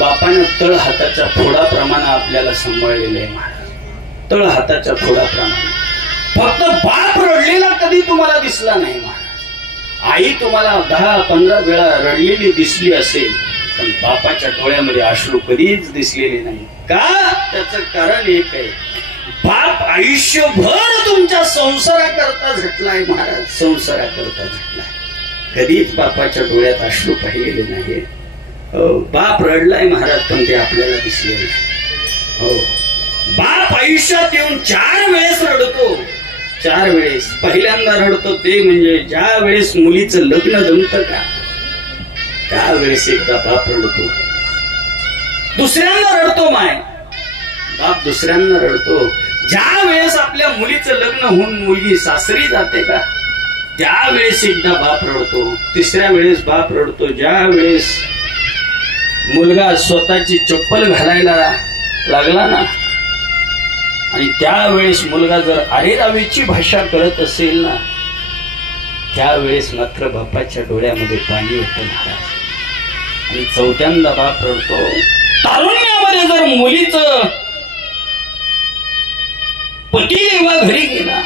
बापानं तळ हाताच्या फोडाप्रमाणे आपल्याला सांभाळलेलं आहे महाराज. तळ हाताच्या फोडाप्रमाणे. फक्त बाप रडलेला कधी तुम्हाला दिसला नाही महाराज. आई तुम्हाला 10-15 वेळा रडलेली दिसली असेल, पण बापाच्या डोळ्यामध्ये अश्रू कधीच दिसलेले नाही. का? त्याचं कारण एक आहे, बाप आयुष्यभर तुमच्या संसाराकरता झटलाय महाराज. संसाराकरता झटलाय. कधीच बापाच्या डोळ्यात अश्रू पाहिलेले नाही. बाप रडलाय महाराज, पण ते आपल्याला दिसले नाही. हो, बाप आयुष्यात येऊन 4 वेळेस रडतो. 4 वेळेस. पहिल्यांदा रडतो ते म्हणजे ज्या वेळेस मुलीचं लग्न जमतं का, त्यावेळेस एकदा बाप रडतो. दुसऱ्यांदा रडतो माय बाप. दुसऱ्यांदा रडतो ज्या वेळेस आपल्या मुलीचं लग्न होऊन मुलगी सासरी जाते का, त्यावेळेस एकदा बाप रडतो. तिसऱ्या वेळेस बाप रडतो ज्या वेळेस मुलगा स्वतःची चप्पल घालायला लागला ना, आणि त्यावेळेस मुलगा जर अरेरावीची भाषा कळत असेल ना, त्यावेळेस मात्र बापाच्या डोळ्यामध्ये पाणी येतं महाराज. आणि चौथ्यांदा बाप रडतो तारुण्यामध्ये जर मुलीचं पती जेव्हा घरी गेला,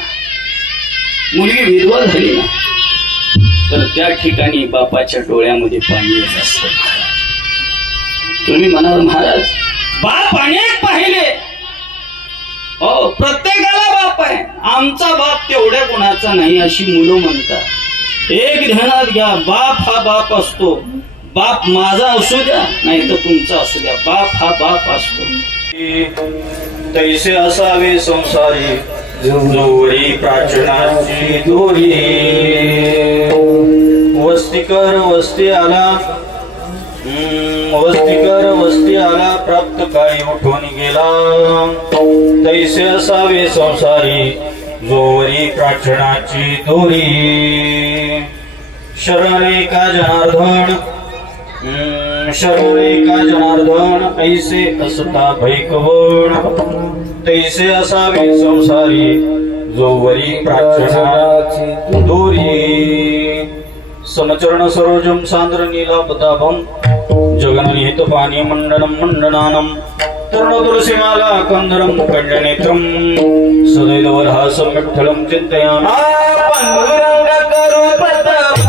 मुलगी विधवा झाली ना, तर त्या ठिकाणी बापाच्या डोळ्यामध्ये पाणी येत असतं. तुम्ही म्हणाल महाराज बाप अनेक पाहिले. हो, प्रत्येकाला बाप आहे. आमचा बाप तेवढ्या गुणाचा नाही अशी मुलं म्हणतात. एक ध्यानात घ्या, बाप हा बाप असतो. बाप माझा असू द्या नाही तर तुमचा असू द्या, बाप हा बाप असतो. तैसे असावे संसारी जोरी प्राचनाची दोरी. वस्तीकर वस्ती आला, वस्तीकर वस्ती आला, प्राप्त काळी उठून गेला. तैसे असावे संसारी जोरी प्राचनाची दोरी. शरणे का जनार्दन, शरणे का जनार्दन, ऐसे असता भैकवण. तैसे असावे संसारी जोवरी प्राचनाची दोरी. समचरण सरोजम सांद्र नीलापदाभम जगननिहित पाणी मंडनम मंडनानम. तरुण तुलसीमाला कंदरम कंडनेत्रम सदैवरहासं विठ्ठलं चिन्तयामि. पांडुरंग करू प्रताप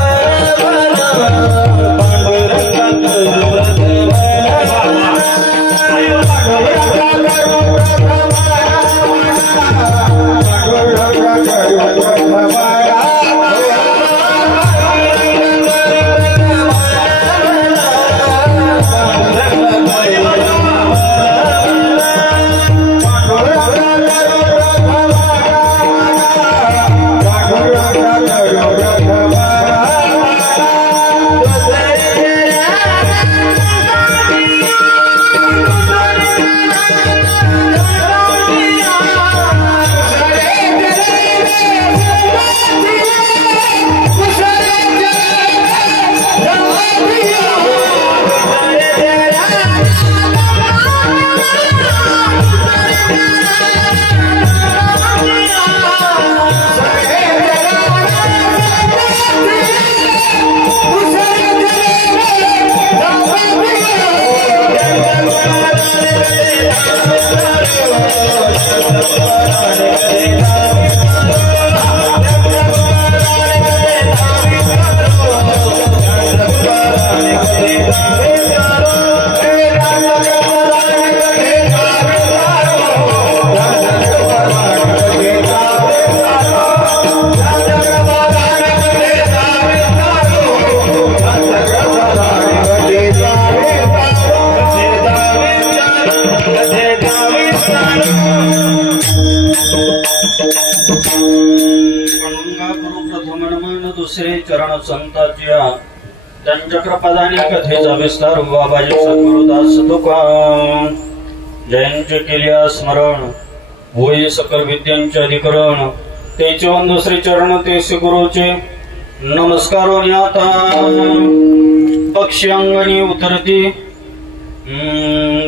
दुसरे चरण संतांच्या त्यांच्या कृपादाने कथेचा विस्तार बाबाजी सद्गुरुदास तुका जयांचे केल्या स्मरण होई सकल विद्यांचे अधिकरण. तेचे दुसरे चरण तेच गुरुचे नमस्कार. आता पक्ष्यांगणी उतरती,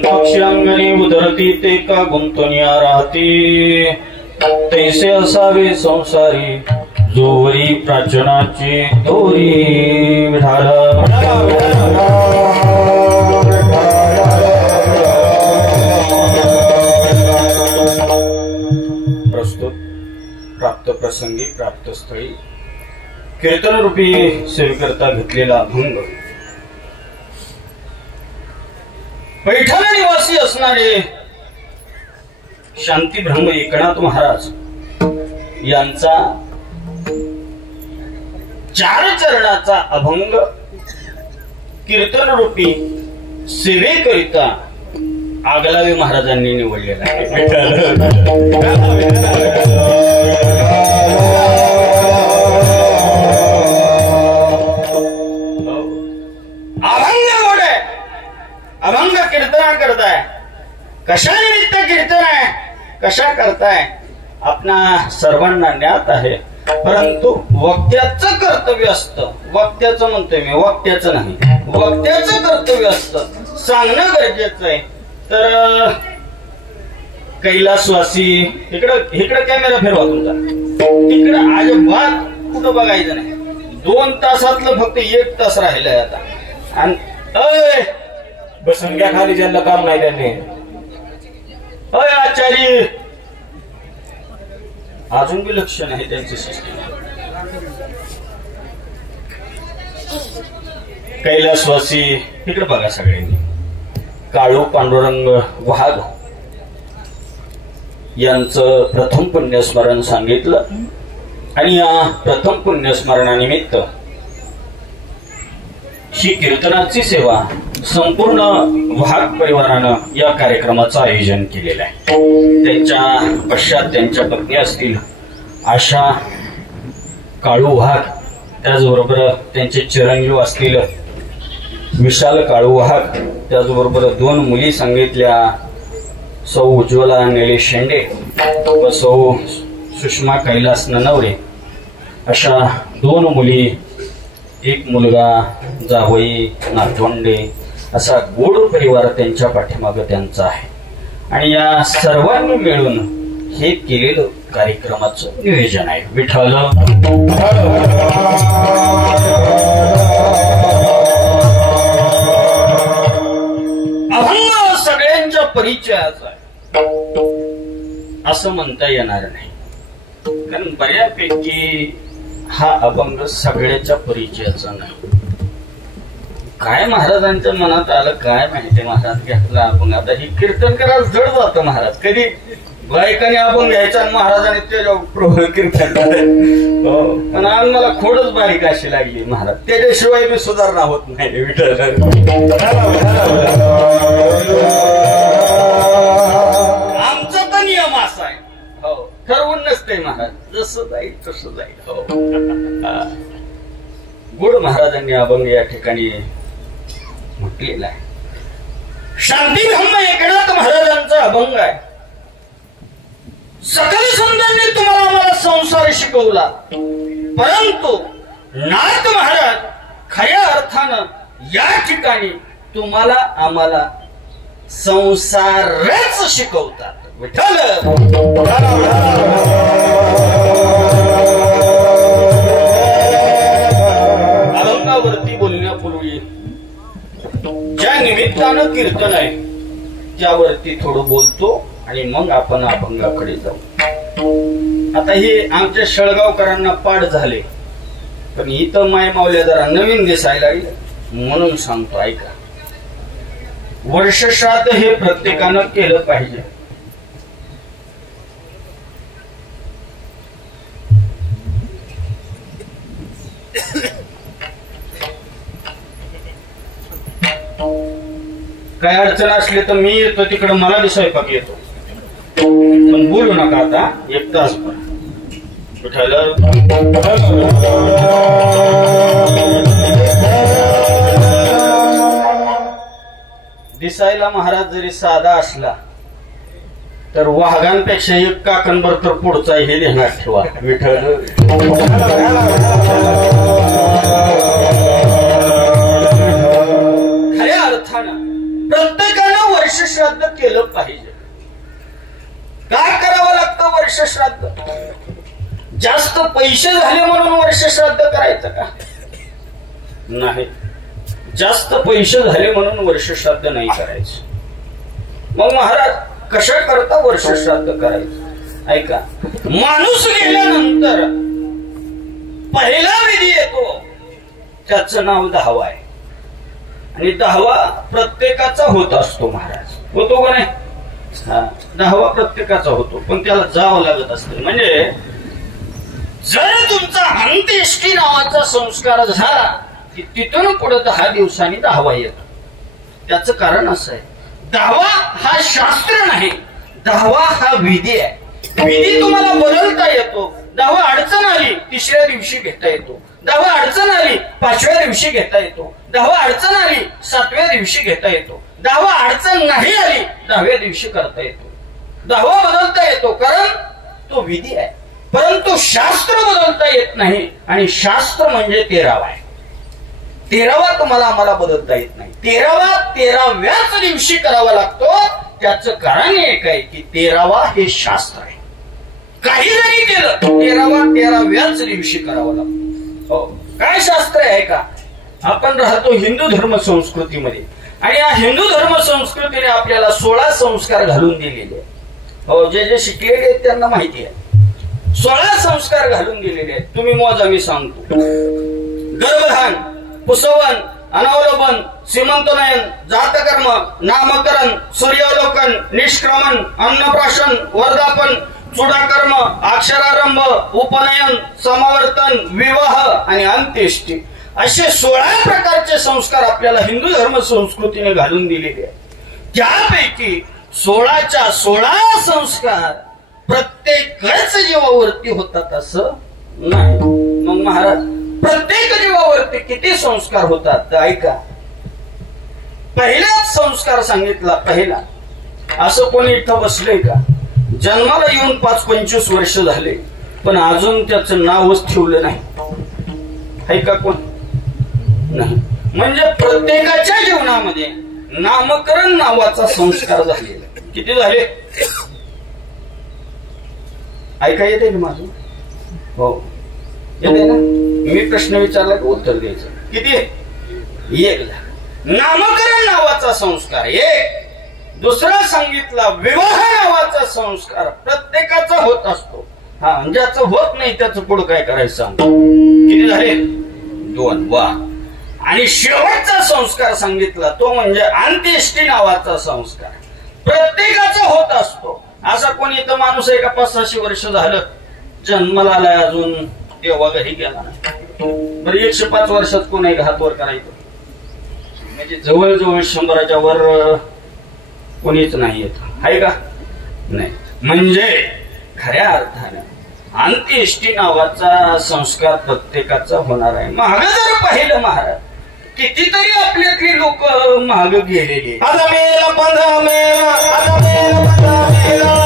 पक्ष्यांगणी उतरती ते का गुंतुनिया राहती. तैसे असावे संसारी जोवरी प्राचनाची दोरी. विठाला कीर्तन रूपी सेवेकरता घेतलेला अभंग पैठण निवासी असणारे शांती ब्रह्म एकनाथ महाराज यांचा 4 चरणाचा अभंग कीर्तन रूपी सेवेकरिता आगलावे महाराजांनी निवडलेला आहे. अभंग गोडे अभंग कीर्तना करताय. कशा निमित्त कीर्तन आहे, कशा करताय आपणा सर्वांना ज्ञात आहे. परंतु वक्त्याचं कर्तव्य असतं. वक्त्याचं म्हणतोय मी, वक्त्याचं नाही, वक्त्याचं कर्तव्य असतं, सांगणं गरजेचं आहे. तर कैलासवासी इकडं कॅमेरा फिरवा तुमचा, तिकडं अजिबात कुठं बघायचं नाही. 2 तासातलं फक्त 1 तास राहिलंय आता. आणि बसून घ्या खाली, ज्यांना काम नाही त्यांनी. अय आचार्य, अजून बी लक्ष नाही त्यांचं सिस्टीम. कैलासवासी इकडे बघा सगळ्यांनी. काळू पांडुरंग वाघ यांचं प्रथम पुण्यस्मरण सांगितलं आणि या प्रथम पुण्यस्मरणानिमित्त ही कीर्तनाची सेवा संपूर्ण वाघ परिवारानं या कार्यक्रमाचं आयोजन केलेलं आहे. त्यांच्या पश्चात त्यांच्या पत्नी असतील आशा काळू वाघ, त्याचबरोबर त्यांचे चिरंजीव असतील विशाल काळू वाघ, त्याचबरोबर 2 मुली सांगितल्या, सौ उज्ज्वला निलेश शेंडे व सौ सुषमा कैलास ननवरे. अशा 2 मुली, 1 मुलगा, जावई, नातवंडे, असा गोड परिवार त्यांच्या पाठीमागे त्यांचा आहे. आणि या सर्वांनी मिळून हे केलेलं कार्यक्रमाचं नियोजन आहे. विठ्ठल अभंग सगळ्यांच्या परिचयाचा आहे असं म्हणता येणार नाही. कारण बऱ्यापैकी हा अभंग सगळ्याच्या परिचयाचा नाही. काय महाराजांच्या मनात आलं काय माहिती, महाराज घेतला अभंग. आता ही कीर्तन करायला जड जातं. महाराज कधी बायकाने अभंग घ्यायचा आणि महाराजांनी त्याच्या कीर्तन. पण आज मला खोडच बारीक अशी लागली महाराज, त्याच्याशिवाय बी सुधारणा होत नाही. आमचा तर नियम असा आहे, हो, ठरवून नसते महाराज, जसं जाईल तसं जाईल. हो, गुड महाराजांनी अभंग या ठिकाणी म्हटलेला आहे. शांती ब्रह्म एकनाथ महाराजांचा अभंग आहे. सकल संतांनी तुम्हाला आम्हाला संसार शिकवला, परंतु नाथ महाराज खऱ्या अर्थानं या ठिकाणी तुम्हाला आम्हाला संसारच शिकवतात. विठ्ठल अभंगावरती बोलण्यापूर्वी ज्या निमित्तानं कीर्तन आहे त्यावरती थोडं बोलतो आणि मग आपण अभंगाकडे जाऊ. आता हे आमच्या शेळगावकरांना पाठ झाले, पण इथं माय मावल्या जरा नवीन दिसायला लागले म्हणून सांगतो, ऐका. वर्षश्राद्ध हे प्रत्येकानं केलं पाहिजे. काय अडचण असली तर मी येतो तिकडे, मला बी स्वयंपाक येतो. पण बोलू नका आता 1 तास. दिसायला महाराज जरी साधा असला तर वाघांपेक्षा 1 काकणभर तर पुढचा हे ध्यानात ठेवा. विठ्ठल खऱ्या अर्थानं प्रत्येकानं वर्षश्राद्ध केलं पाहिजे. काय करावं लागतं वर्षश्राद्ध? जास्त पैसे झाले म्हणून वर्षश्राद्ध करायचं का? नाही. जास्त पैसे झाले म्हणून वर्षश्राद्ध नाही करायचं. मग महाराज कशा करता वर्षश्राद्ध करायचं? ऐका. माणूस गेल्यानंतर पहिला विधी येतो त्याचं नाव दहावा आहे. आणि दहावा प्रत्येकाचा होत असतो महाराज. होतो का नाही? हा, दहावा प्रत्येकाचा होतो, पण त्याला जावं लागत असते. म्हणजे जर तुमचा अंत्येष्टी नावाचा संस्कार झाला की तिथून पुढे 10 दिवसांनी दहावा येतो. त्याचं कारण असं आहे, दहावा हा शास्त्र नाही, दहावा हा विधी आहे. विधी तुम्हाला बदलता येतो. दहावा अडचण आली 3ऱ्या दिवशी घेता येतो. दहावा अडचण आली 5व्या दिवशी घेता येतो. दहावा अडचण आली 7व्या दिवशी घेता येतो. दहावा अडचण नाही आली 10व्या दिवशी करता येतो. दहावा बदलता येतो कारण तो विधी आहे, परंतु शास्त्र बदलता येत नाही. आणि शास्त्र म्हणजे 13वा आहे. 13वा तुम्हाला आम्हाला बदलता येत नाही. 13व्याच दिवशी करावा लागतो. त्याचं कारण एक आहे की 13वा हे शास्त्र आहे. काही जरी केलं 13व्याच दिवशी करावं लागतं. हो, काय शास्त्र आहे का? आपण राहतो हिंदू धर्म संस्कृतीमध्ये आणि या हिंदू धर्म संस्कृतीने आपल्याला 16 संस्कार घालून दिलेले. हो, जे शिकलेले आहेत त्यांना माहिती आहे. 16 संस्कार घालून दिलेले आहेत. तुम्ही मोजा, मी सांगतो. गर्भधान, पुसवन, अनावलोकन, सीमंतनयन, जातकर्म, नामकरण, सूर्यावलोकन, निष्क्रमण, अन्नप्राशन, वर्धापन, चुडाकर्म, अक्षरारंभ, उपनयन, समावर्तन, विवाह आणि अंत्येष्टी असे 16 प्रकारचे संस्कार आपल्याला हिंदू धर्म संस्कृतीने घालून दिलेले आहेत. त्यापैकी 16च्या 16 संस्कार प्रत्येकच जीवावरती होतात असं नाही. मग महाराज, प्रत्येक जीवावरती किती संस्कार होतात तर ऐका. पहिलाच संस्कार सांगितला. पहिला, असं कोणी इथं बसलंय का जन्माला येऊन 5-25 वर्ष झाले पण अजून त्याचं नावच ठेवलं नाही? आहे का कोण? नाही. म्हणजे प्रत्येकाच्या जीवनामध्ये नामकरण नावाचा संस्कार झालेला. किती झाले? ऐका येते ना माझं? हो, येते ना. मी प्रश्न विचारला की उत्तर द्यायचं. किती? 1 लाख. नामकरण नावाचा संस्कार 1. दुसरा सांगितला विवाह नावाचा संस्कार प्रत्येकाचा होत असतो. हा, ज्याचं होत नाही त्याचं पुढे काय करायचं सांग. किती झाले? 2. वा. आणि शेवटचा संस्कार सांगितला तो म्हणजे अंत्येष्टी नावाचा संस्कार प्रत्येकाचा होत असतो. असा कोणी इथं माणूस आहे का 500-600 वर्ष झालं जन्माला आलाय अजून देवा घरी गेला नाही? बरं, 105 वर्षात कोण आहे हात वर करायचं? म्हणजे जवळजवळ 100च्या वर कोणीच नाही येत. आहे का? नाही. म्हणजे खऱ्या अर्थाने अंत्येष्टी नावाचा संस्कार प्रत्येकाचा होणार आहे. महाग जर पाहिलं महाराज, कितीतरी आपल्यातली लोक महाग गेलेली. आता मेला पंधरा मेला, आता मेला पंधरा मेला,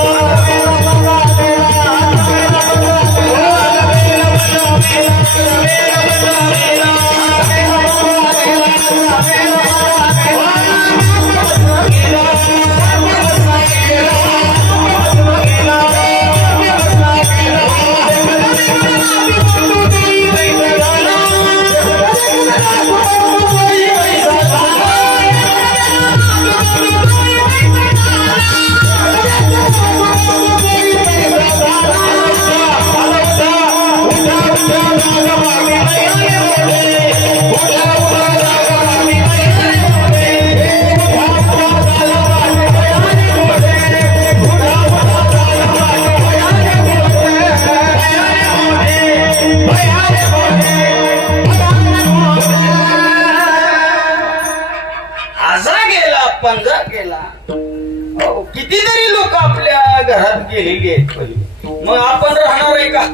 कितीतरी लोक आपल्या घरात गेलेली आहेत. मग आपण राहणार आहे का?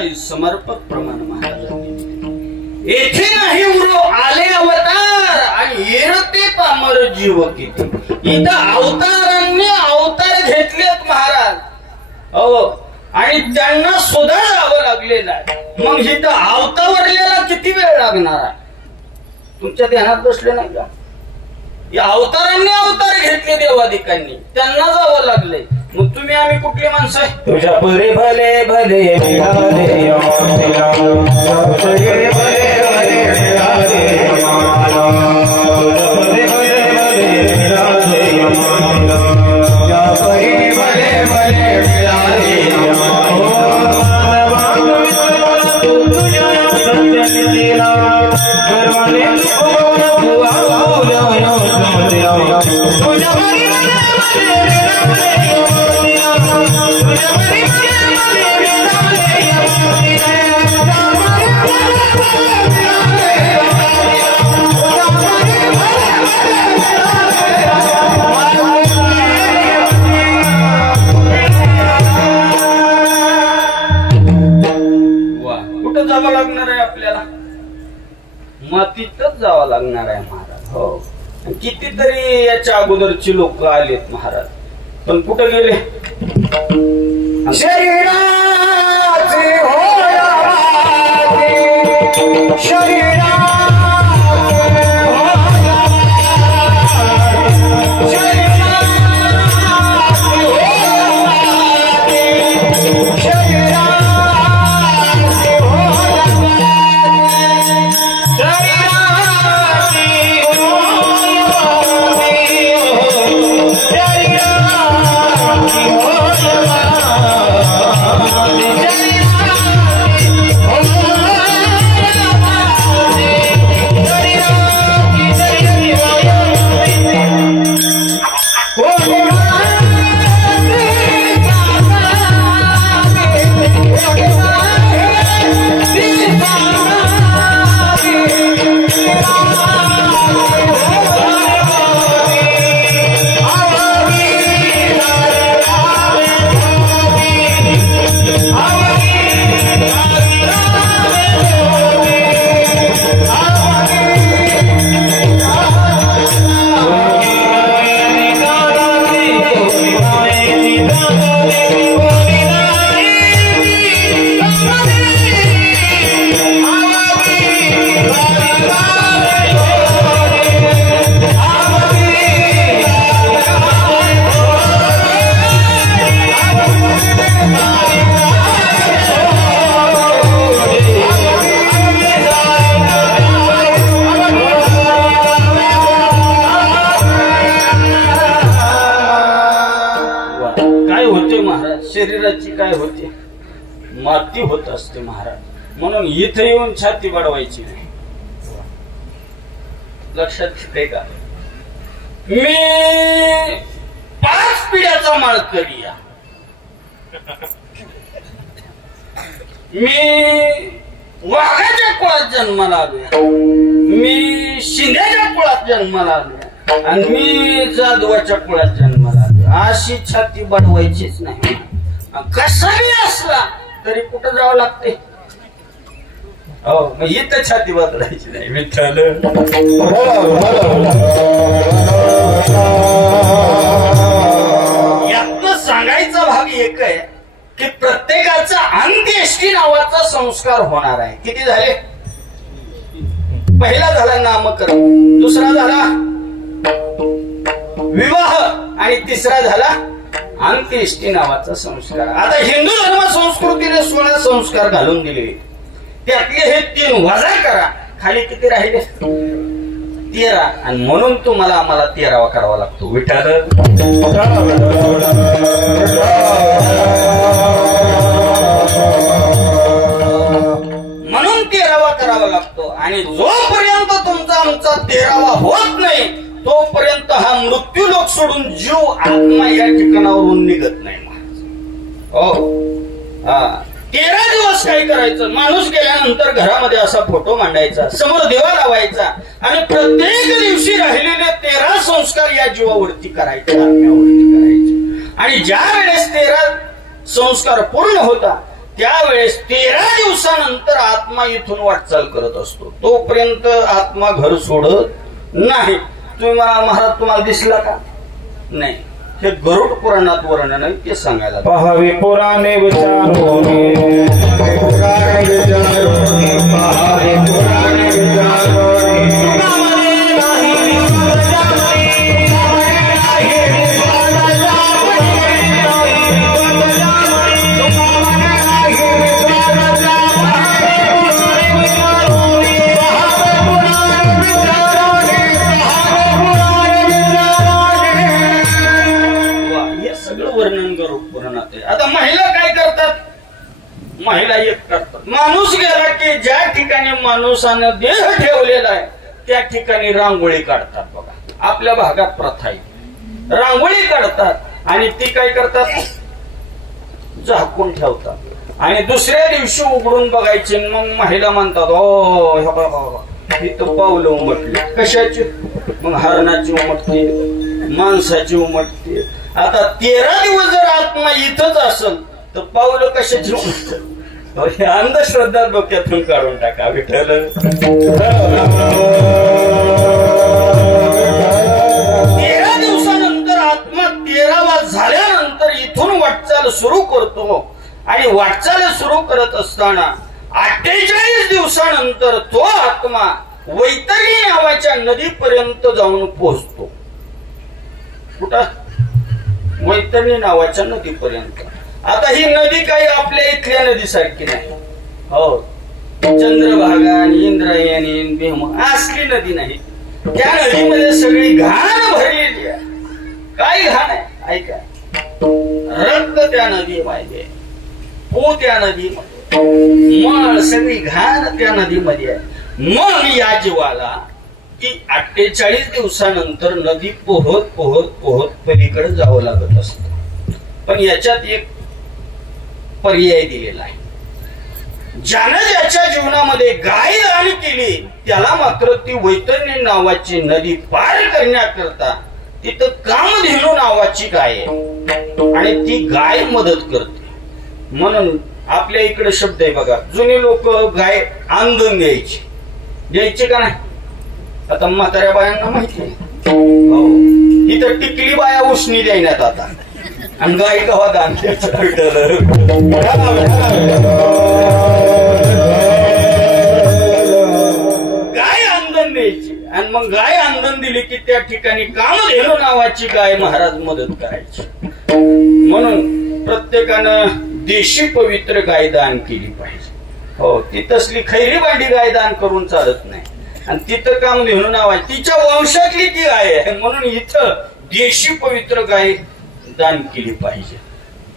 अतिशय समर्पक प्रमाण महाराजांनी येथे नाही उरो आले अवतार आणि येरते पामर जीव किती. इथं अवतारांनी अवतार घेतलेत महाराज. हो, आणि त्यांना सुद्धा जावं लागलेलं आहे. मग इथं अवतावरलेला किती वेळ लागणार आहे? तुमच्या ध्यानात बसले नाही का? या अवतारांनी अवतार घेतले देवादिकांनी, त्यांना जावं लागले. मग तुम्ही आम्ही कुठली माणसं आहे? तुझ्या पुरे भले भले मिळाले मातीतच जावं लागणार आहे महाराज. हो, कितीतरी याच्या अगोदरची लोक आलेत महाराज, पण कुठं गेले? शरीराचे शरीराची काय होते? माती होत असते महाराज. म्हणून इथे येऊन छाती वाढवायची नाही. लक्षात येते का? मी 5 पिढ्याचा माळकरी आहे. मी वाघाच्या कुळात जन्माला आलोय, मी शिंद्याच्या कुळात जन्माला आलोय, आणि मी जाधवाच्या कुळात जन्माला आलोय. अशी छाती वाढवायचीच नाही. कसाही असला तरी कुठं जावं लागते? हो, मग इथं छाती बदलायची नाही. विठ्ठल यातनं सांगायचा भाग एक आहे की प्रत्येकाचा अंत्येष्टी नावाचा संस्कार होणार आहे. किती झाले? पहिला झाला नामकरण, दुसरा झाला विवाह, आणि तिसरा झाला अंत्येष्टी नावाचा संस्कार. आता हिंदू धर्म संस्कृतीने 16 संस्कार घालून दिले. त्यातले हे 3 वजा करा, खाली किती राहिले? 13. आणि म्हणून तुम्हाला आम्हाला 13वा करावा लागतो. विठ्ठल म्हणून 13वा करावा लागतो. आणि जोपर्यंत तुमचा आमचा 13वा होत नाही तोपर्यंत हा मृत्यू लोक सोडून जीव आत्मा या ठिकाणावरून निघत नाही. हो, 13 दिवस काय करायचं? माणूस गेल्यानंतर घरामध्ये असा फोटो मांडायचा, समोर देवा लावायचा, आणि प्रत्येक दिवशी राहिलेले 13 संस्कार या जीवावरती करायचे, आत्म्यावरती करायचे. आणि ज्या वेळेस 13 संस्कार पूर्ण होता त्यावेळेस 13 दिवसानंतर आत्मा इथून वाटचाल करत असतो. तोपर्यंत आत्मा घर सोडत नाही. तुम्ही मला महाराज तुम्हाला दिसला का? नाही. हे गरुड पुराणात वर्णन आहे, ते सांगायला पहावे पुराणे विचारोनी, पुराणे विचारोनी, पहावे पुराणे विचारोनी. वर्णन गरुड पुराणात आहे. आता महिला काय करतात? महिला एक करतात. माणूस गेला की ज्या ठिकाणी माणूसानं देह ठेवलेला आहे त्या ठिकाणी रांगोळी काढतात. बघा, आपल्या भागात प्रथा आहे. रांगोळी काढतात आणि ती काय करतात? झाकून ठेवतात आणि दुसऱ्या दिवशी उघडून बघायची. मग महिला म्हणतात, ओ इथं पावलं उमटली. कशाची? मग हरणाची उमटते, माणसाची उमटते. आता 13 दिवस जर आत्मा इथंच असेल तर पावलं कशाची उमटतात? अंधश्रद्धा डोक्यातून काढून टाका. विठ्ठल 13 दिवसानंतर आत्मा 13वा झाल्यानंतर इथून वाटचाल सुरू करतो आणि वाटचाल सुरू करत असताना 48 दिवसानंतर तो आत्मा वैतरणी नावाच्या नदीपर्यंत जाऊन पोहोचतो. कुठं? वैतरणी नावाच्या नदीपर्यंत. आता ही नदी काही आपल्या इथल्या नदीसारखी नाही. हो, चंद्रभागा आणि इंद्रायणी भीम असली नदी नाही. त्या नदीमध्ये सगळी घाण भरलेली आहे. काय घाण आहे? ऐका, रक्त त्या नदीमध्ये, पू त्या नदीमध्ये, मळ, सगळी घाण त्या नदीमध्ये आहे. मग या जीवाला की 48 दिवसानंतर नदी पोहत पोहत पोहत पलीकडे जावं लागत असत. पण याच्यात एक पर्याय दिलेला आहे. ज्यानं ज्याच्या जीवनामध्ये गाय दान केली त्याला मात्र ती वैतरणी नावाची नदी पार करण्याकरता तिथं कामधेनू नावाची गाय आहे आणि ती गाय मदत करते. म्हणून आपल्या इकडे शब्द आहे बघा, जुने लोक गाय आंदण द्यायची का नाही? आता म्हाताऱ्या बायांना माहिती आहे. इथं टिकली बाया उसणी देण्यात आता आणि गाय गव्हा दान गाय आंदण द्यायची आणि मग गाय आंदण दिली की त्या ठिकाणी कामधेनू नावाची गाय महाराज मदत करायची. म्हणून प्रत्येकानं देशी पवित्र गाय दान केली पाहिजे. हो, ती तसली खैरी बांडी गाय दान करून चालत नाही. आणि तिथं कामधेनू नाव आहे, तिच्या वंशातली ती गाय आहे म्हणून इथं देशी पवित्र गाय दान केली पाहिजे.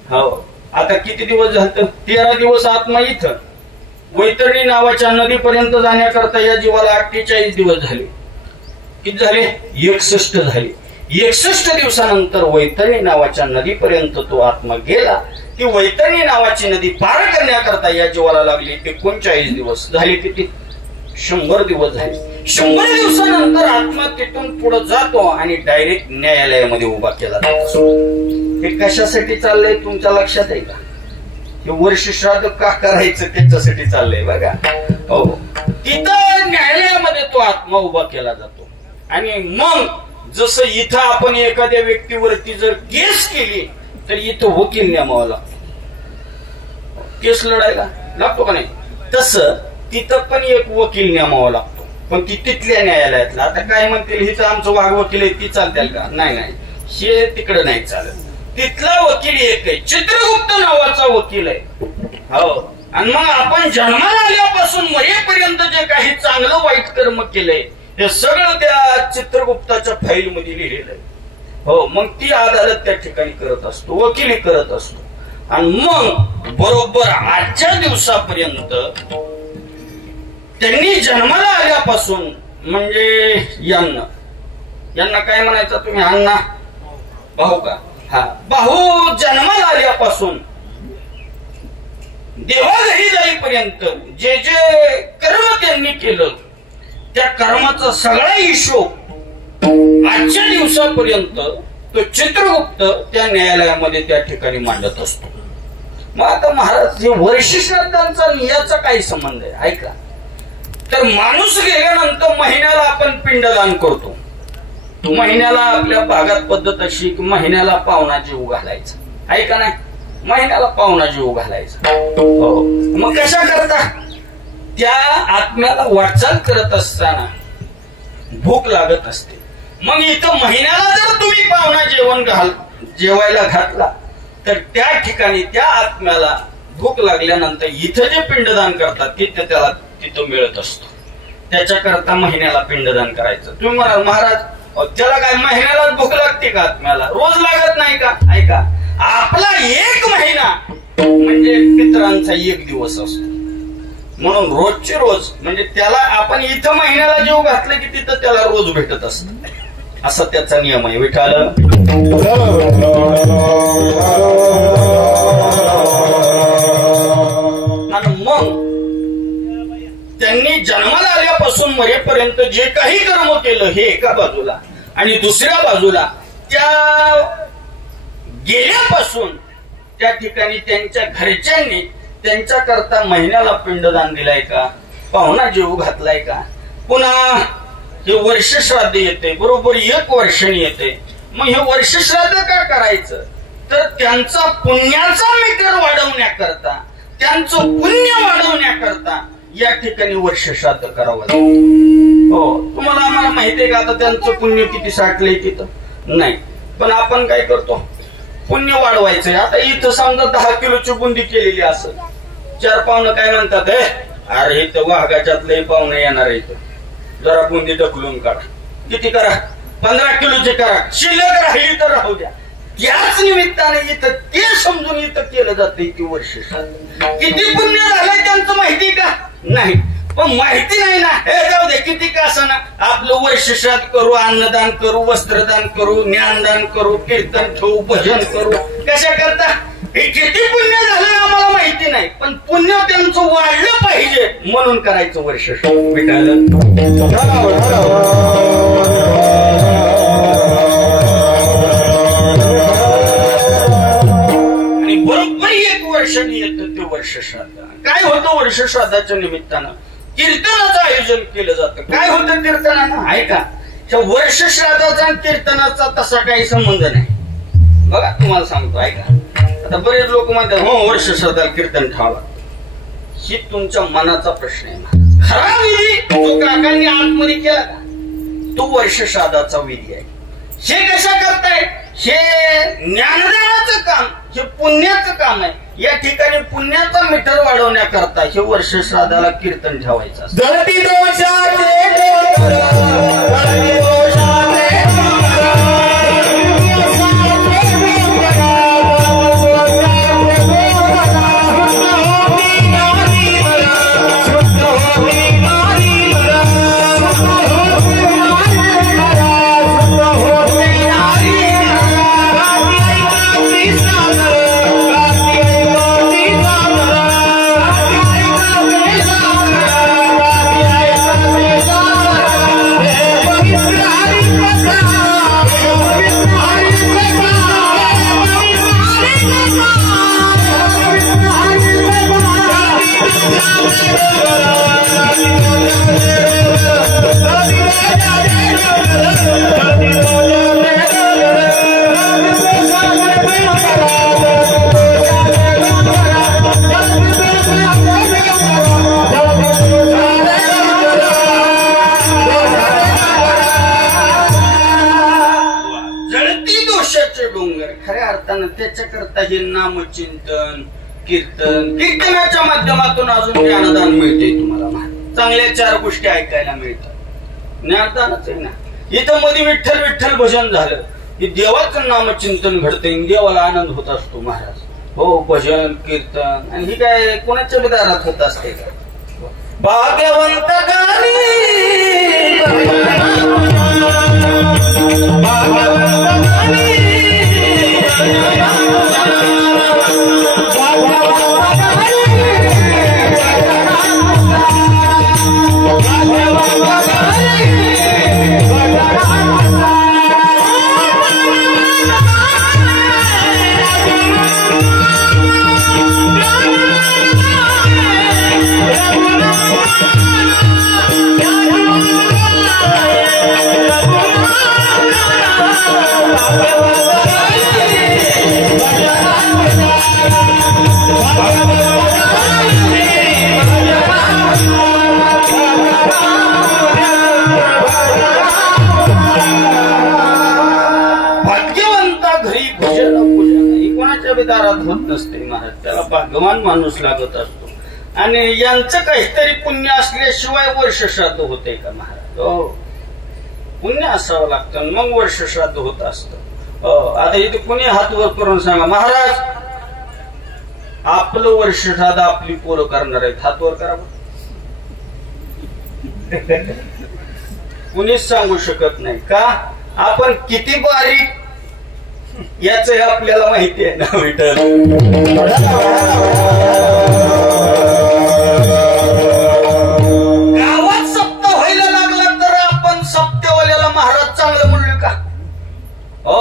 हो, आता किती दिवस झाले? 13 दिवस आत्मा इथं वैतरणी नावाच्या नदीपर्यंत जाण्याकरता या जीवाला 48 दिवस झाले. किती झाले? 61 झाले. 61 दिवसानंतर वैतरणी नावाच्या नदीपर्यंत तो आत्मा गेला. ती वैतरणी नावाची नदी पार करण्याकरता या जीवाला लागली 39 दिवस झाले. किती? 100 दिवस झाले. 100 दिवसानंतर आत्मा तिथून पुढे जातो आणि डायरेक्ट न्यायालयामध्ये उभा केला जातो. हे कशासाठी चाललंय तुमच्या लक्षात आहे का? हे वर्ष श्राद्ध का करायचं त्याच्यासाठी चाललंय बघा. हो, तिथं न्यायालयामध्ये तो आत्मा उभा केला जातो. आणि मग जसं इथं आपण एखाद्या व्यक्तीवरती जर केस केली तर इथं वकील नेमावा लागतो. केस लढायला लागतो का नाही? तसं तिथं पण एक वकील नेमावा लागतो. पण ती तिथल्या न्यायालयातला. आता काय म्हणतील, हिचं आमचं वाघ वकील आहे, ती चालतील का? नाही, हे तिकडे नाही चालत. तिथला वकील एक आहे, चित्रगुप्त नावाचा वकील आहे. हो, आणि मग आपण जन्माला आल्यापासून मरेपर्यंत जे काही चांगलं वाईट कर्म केलंय हे सगळं त्या चित्रगुप्ताच्या फाईल मध्ये लिहिलेलं आहे. हो, मग ती अदालत त्या ठिकाणी करत असतो, वकिली करत असतो. आणि मग बरोबर आजच्या दिवसापर्यंत त्यांनी जन्माला आल्यापासून म्हणजे यांना काय म्हणायचं तुम्ही? अण्णा, भाऊ का? हा, भाऊ जन्माला आल्यापासून देवाघरी जाईपर्यंत जे जे कर्म त्यांनी केलं त्या कर्माचा सगळा हिशोब आजच्या दिवसापर्यंत तो चित्रगुप्त त्या न्यायालयामध्ये त्या ठिकाणी मांडत असतो. मग आता महाराज हे वर्ष श्राद्धांचा याचा काही संबंध आहे ऐका. तर माणूस गेल्यानंतर महिन्याला आपण पिंडदान करतो. महिन्याला आपल्या भागात पद्धत अशी की महिन्याला पाहुणा जीव घालायचा आहे का नाही. महिन्याला पाहुणा जीव घालायचा. हो. मग कशा करता त्या आत्म्याला वाटचाल करत असताना भूक लागत असते. मग इथं महिन्याला जर तुम्ही पाहुणा जेवायला घातला तर त्या ठिकाणी त्या आत्म्याला भूक लागल्यानंतर इथं जे पिंडदान करतात तिथं त्याला तिथं मिळत असतो. त्याच्याकरता महिन्याला पिंडदान करायचं. तुम्ही म्हणाल महाराज त्याला काय महिन्याला भूक लागते का आत्म्याला. रोज लागत नाही का. ऐका आपला एक महिना म्हणजे पितरांचा एक दिवस असतो. म्हणून रोजचे रोज म्हणजे त्याला आपण इथं महिन्याला जीव घातलं की तिथं त्याला रोज भेटत असत. असा त्याचा नियम आहे. विठाल आणि मग त्यांनी जन्माला आल्यापासून मरेपर्यंत जे काही कर्म केलं हे एका बाजूला आणि दुसऱ्या बाजूला त्या गेल्यापासून त्या ठिकाणी त्यांच्या घरच्यांनी त्यांच्या करता महिन्याला पिंडदान दिलाय का. पाहुणा जीव घातलाय का. पुन्हा हे वर्ष श्राद्ध येते बरोबर 1 वर्षांनी येते. मग हे वर्ष श्राद्ध का करायचं तर त्यांचा पुण्याचा मीटर वाढवण्याकरता त्यांचं पुण्य वाढवण्याकरता या ठिकाणी वर्ष श्राद्ध करावं लागतं. हो तुम्हाला आम्हाला माहितीये का आता त्यांचं पुण्य किती साठलंय तिथं नाही. पण आपण काय करतो पुण्य वाढवायचंय. आता इथं समजा 10 किलोची बुंदी केलेली असं 4 पाहुणं काय म्हणतात अरे इथं वाघाच्यात लय पाहुणे येणार आहे इथं जरा बुंदी ढकलून काढा. किती करा 15 किलोचे करा शिल्लक राहिली तर राहू द्या. त्याच निमित्ताने इथं ते समजून इथं केलं जातं की वर्ष श्राद्ध. किती पुण्य झालंय त्यांचं माहिती का नाही. पण माहिती नाही ना हे जाऊ दे किती का असं ना आपलं वर्ष श्राद्ध करू अन्नदान करू वस्त्रदान करू ज्ञानदान करू कीर्तन ठेवू भजन करू. कशा करता हे किती पुण्य झालं आम्हाला माहिती नाही. पण पुण्य त्यांचं वाढलं पाहिजे म्हणून करायचं वर्ष श्राद्ध. आणि बरोबर 1 वर्षांनी येतं ते वर्ष श्राद्ध. काय होतं वर्ष श्राद्धाच्या निमित्तानं कीर्तनाचं आयोजन केलं जातं. काय होतं कीर्तनानं ऐका. वर्ष श्राद्धाचा कीर्तनाचा तसा काही संबंध नाही. बघा तुम्हाला सांगतो ऐका. आता बरेच लोक म्हणतात हो वर्ष श्राद्धाला कीर्तन ठेवा. ही तुमच्या मनाचा प्रश्न आहे. खरा विधी तो काकांनी आतमध्ये केला का तो वर्ष श्राद्धाचा विधी आहे. हे कशा करताय हे ज्ञानदानाचं काम हे पुण्याचं काम आहे. या ठिकाणी पुण्याचा मीटर वाढवण्याकरता हे वर्ष श्राद्धाला कीर्तन ठेवायचं. खऱ्या अर्थानं त्याच्याकरता हे नामचिंतन कीर्तनाच्या माध्यमातून अजून ज्ञानदान मिळते. तुम्हाला चांगल्या 4 गोष्टी ऐकायला मिळतात. ज्ञानदानच आहे ना. इथं मध्ये विठ्ठल विठ्ठल भजन झालं की देवाचं नामचिंतन घडते देवाला आनंद होत असतो महाराज. हो भजन कीर्तन आणि ही काय कोणाच्या विदारात होत असते का. भाग्यवंत भाग्यवंता घरी भजन पूजन ही कोणाच्या बी दारात होत नसते महाराज. त्याला भाग्यवान माणूस लागत असतो. आणि यांचं काहीतरी पुण्य असल्याशिवाय वर्ष श्राद्ध होते का महाराज? हो, पुण्य असावं लागतं मग वर्ष श्राद्ध होत असतं. आता इथे कुणी हात वर करून सांगा महाराज आपलं वर्ष श्राद्ध आपली पोरं करणार आहेत, हात वर करा. कुणीच सांगू शकत नाही का? आपण किती बारीक याच आपल्याला माहिती आहे ना विठ्ठल. गावात सप्त व्हायला लागला तर आपण सप्तेवाल्याला महाराज चांगलं म्हणलं का? हो,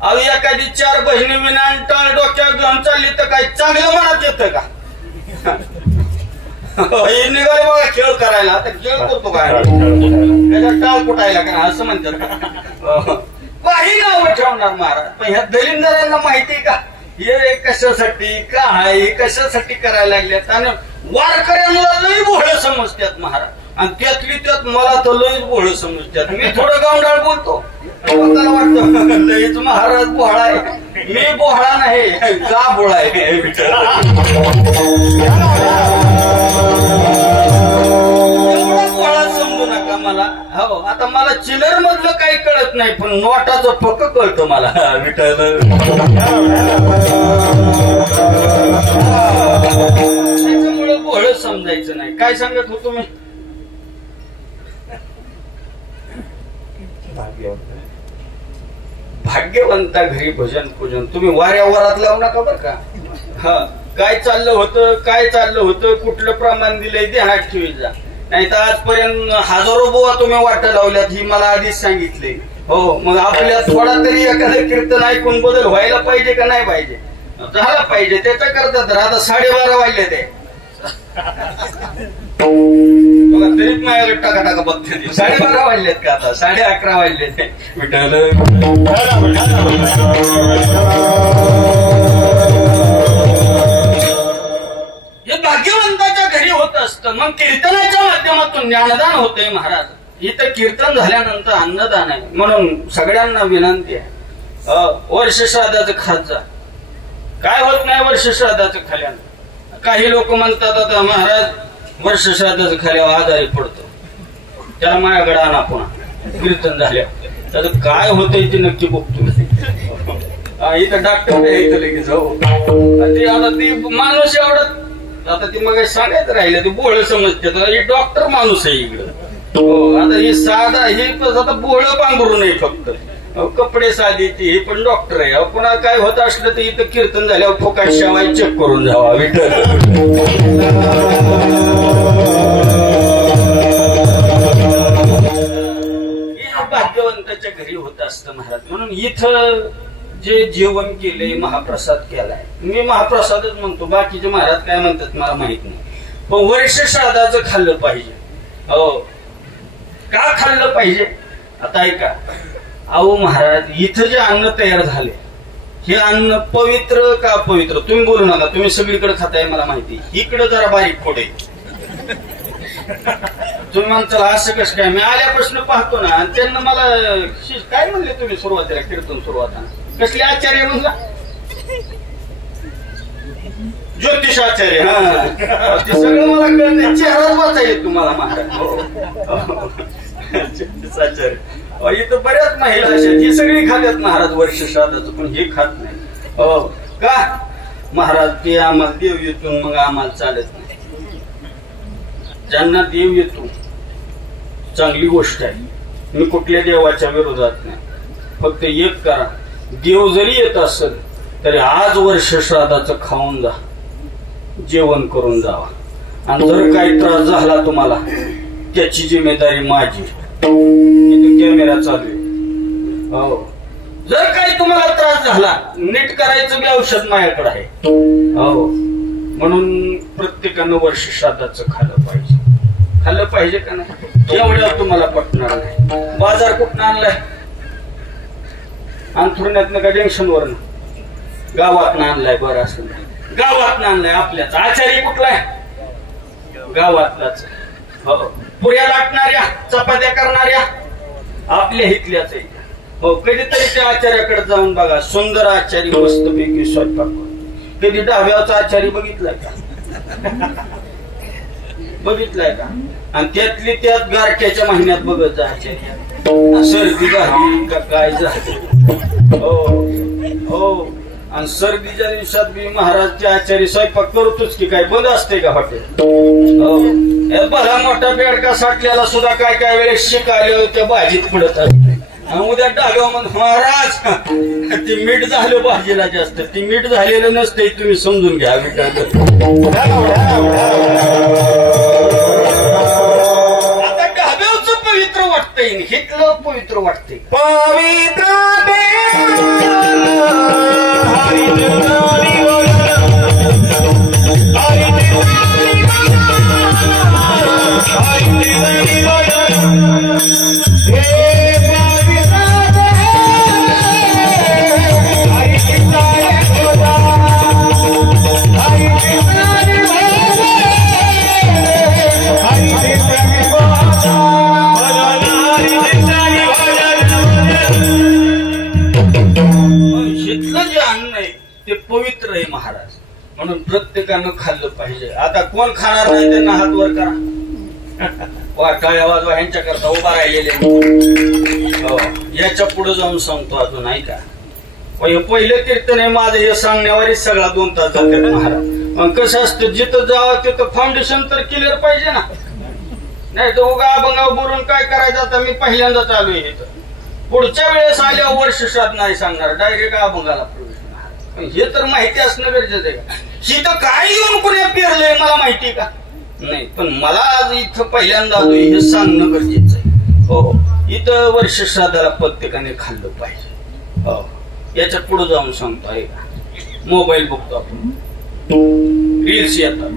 अहो एखादी 4 बहिणी विना टाळ डोक्यावर घेऊन चालली तर काय चांगलं मनात येतं का? हे निघाले बघा खेळ करायला. आता खेळ करतो काय त्याच्या टाळ कुटायला का असं म्हणतात. काही नाव ठेवणार महाराज. पण ह्या दलिंदरांना माहिती का हे कशासाठी काय कशासाठी करायला लागल्यात? आणि वारकऱ्यांना लई भोळ समजतात महाराज. आणि त्यातली त्यात मला तर लईच भोळ समजतात. मी थोडं गावंडाळ बोलतो त्याला वाटतं लईच महाराज भोळा आहे. मी भोळा नाही का भोळा आहे. भोळा समजू नका मला. हो, आता मला चिलर मधलं काही कळत नाही पण नोटाचं पक्क कळतं मला विठ्ठल. त्याच्यामुळे भोळ समजायचं नाही. काय सांगत होतो मी? भाग्यवंता घरी भजन पूजन. तुम्ही वाऱ्यावरात लावू नका बरं का. हा, काय चाललं होतं कुठलं प्रमाण दिलंय ध्यानात ठेवी जा. नाही तर आजपर्यंत हजारो बुवा तुम्ही वाट लावल्यात ही मला आधीच सांगितले. हो, मग आपल्या थोडा तरी एखादं कीर्तन ऐकून बदल व्हायला पाहिजे का नाही पाहिजे? झाला पाहिजे. त्याच्या करता तर आता 12:30 वाजले ते बघा तरीच माझ्याकडे टाका बघते. 12:30 वाजलेत का? आता 11:30 वाजले ते विठ्ठल. हे भाग्यवंताच्या घरी होत असतं. मग कीर्तनाच्या माध्यमातून ज्ञानदान होतंय महाराज. इथं कीर्तन झाल्यानंतर अन्नदान आहे. म्हणून सगळ्यांना विनंती आहे वर्ष श्राद्धाचं खात जा. काय होत नाही वर्ष श्राद्धाचं खाल्यानं. काही लोक म्हणतात आता महाराज वर्ष श्राद्धाचं खाल्यावर आजारी पडतो त्याला माझ्याकडे आणा पुन्हा कीर्तन झाल्या. तर काय होतंय ते नक्की बघतो. इथं डॉक्टर इथं लगेच जाऊ ते आता ती माणूस एवढं आता ती मग सांगायचं राहिलं ते बोळ समजते. डॉक्टर माणूस आहे इकडं. हो, आता हे साधा हे आता बोळ पांघरू नये फक्त कपडे साधी हे पण डॉक्टर आहे. पुन्हा काय होत असलं तर इथं कीर्तन झाल्यावर फोकाट शेवाय चेक करून जावा विठ्ठल. भाग्यवंताच्या घरी होत असतं महाराज. म्हणून इथं जे जेवण केलंय महाप्रसाद केलाय. मी महाप्रसादच म्हणतो बाकीचे महाराज काय म्हणतात मला माहित नाही. पण वर्ष श्राद्धाचं खाल्लं पाहिजे. हो, का खाल्लं पाहिजे? आता ऐका. अहो महाराज इथं जे अन्न तयार झाले हे अन्न पवित्र का पवित्र तुम्ही बोलू नका. तुम्ही सगळीकडे खाताय मला माहिती. इकडे जरा बारीक फोडे. तुम्ही म्हणता असं कसं काय? मी आल्यापासून पाहतो ना. आणि त्यांना मला काय म्हणले तुम्ही सुरुवातीला कीर्तन सुरुवात कसले आचार्य म्हणला? ज्योतिष आचार्य. हा, ते सगळं मला कळत. चेहराच वाचायला तुम्हाला महाराज. ज्योतिष आचार्य. इथं बऱ्याच महिला अशा ही सगळी खात्यात महाराज वर्ष श्राद्धाचं पण हे खात नाही. हो का महाराज? ते आम्हाला देव येतो मग आम्हाला चालत नाही. ज्यांना देव येतो चांगली गोष्ट आहे. मी कुठल्या देवाच्या विरोधात नाही. फक्त एक करा. देव जरी येत असेल तरी आज वर्ष श्राद्धाचं खाऊन जा, जेवण करून जावा. आणि जर काही त्रास झाला तुम्हाला त्याची जिम्मेदारी माझी. कॅमेरा चालू आहे. हो, जर काही तुम्हाला त्रास झाला नीट करायचं बी औषध माझ्याकडे आहे. हो, म्हणून प्रत्येकानं वर्ष श्राद्धाचं खाल्लं पाहिजे का नाही? एवढ्या तुम्हाला पटणार नाही. बाजार कुठं आणलाय? अंथरुण्यातनं का जंक्शनवरनं? गावात आणलाय. बरं असं गावात आणलाय आपल्याच. आचारी कुठलाय? गावातलाच. हो, पुऱ्या लाटणाऱ्या चपात्या करणाऱ्या आपल्या इथल्याच आहे. हो, कधीतरी त्या आचार्याकडे जाऊन बघा. सुंदर आचारी मस्तपैकी स्वयंपाक. कधी डाव्याचा आचारी बघितलाय का? बघितलाय का? आणि त्यातली त्यात गारठ्याच्या महिन्यात बघत जायचे. सर्दी झाली का काय झाली? हो हो. आणि सर्दीच्या दिवसात बी महाराजचे आचारी स्वयंपाक करतोच की काय बंद असते का हॉटेल? हो. भला मोठा बेडका साठल्याला सुद्धा काय काय वेळेस शिकायला त्या भाजीत पडत असते. उद्या डाव्या म्हणून महाराज ते मीठ झालं भाजीला जास्त. ती मीठ झालेलं नसते, तुम्ही समजून घ्या. आता डाब्याचं पवित्र वाटतंय, हितलं पवित्र वाटतंय. पवित्र पवित्र आहे महाराज, म्हणून प्रत्येकानं खाल्लं पाहिजे. आता कोण खाणार नाही त्यांना हात वर करा. वाटाळ्या वाजवा ह्यांच्या करता उभा राहिलेले. हो, याच्या पुढे जाऊन सांगतो अजून ऐका. पहिलं कीर्तन आहे माझं, हे सांगण्यावरच सगळा 2 तास जातात महाराज. मग कसं असतं, जिथं जावं तिथं फाउंडेशन तर क्लिअर पाहिजे ना. नाही तर उगा अभंगा बोलून काय करायचं. आता मी पहिल्यांदा चालू आहे इथं. पुढच्या वेळेस आल्यावर वर्ष श्राद्ध नाही सांगणार, डायरेक्ट अभंगाला प्रवेश. हे तर माहिती असणं गरजेचं आहे का? ही तर काय येऊन कुण्या पेरलंय मला माहिती का नाही, पण मला आज इथं पहिल्यांदा आलोय हे सांगणं गरजेचं आहे. हो, इथं वर्ष श्राद्धाला प्रत्येकाने खाल्लं पाहिजे. हो, याच्या पुढे जाऊन सांगतो आहे का. मोबाईल बघतो आपण, रील्स येतात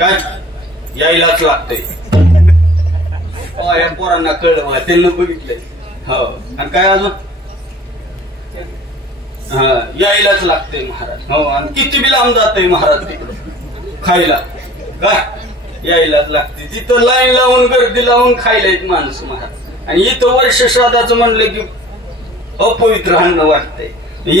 काय, यायलाच लागतंय. या पोरांना कळलं, त्यांना बघितलंय. हो, आणि काय अजून यायलाच लागते महाराज. हो, आणि किती बी लांब जाते महाराज तिकडं खायला, काय यायलाच लागते. तिथं लाईन लावून गर्दी लावून खायला एक माणूस महाराज. आणि इथं वर्ष श्राद्धाचं म्हणलं की अपवित्र अन्न वाटतंय.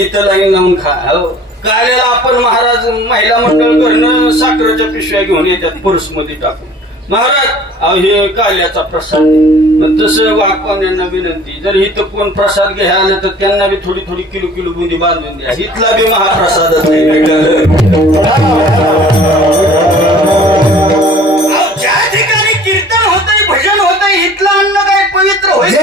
इथं लाईन लावून खा. हो, काल्याला आपण महाराज महिला मंडळ करणं साखरेच्या पिशव्या घेऊन येतात पर्स मध्ये टाकून. महाराज हे काल्याचा प्रसाद. तसं वाकवान्यांना विनंती, जर इथं कोण प्रसाद घ्यायला आलं तर त्यांना बी थोडी थोडी किलो किलो बुंदी बांधून द्या. इथला बी महाप्रसादच आहे. ज्या ठिकाणी कीर्तन होतंय, भजन होतंय, इथलं अन्न काय पवित्र होईल?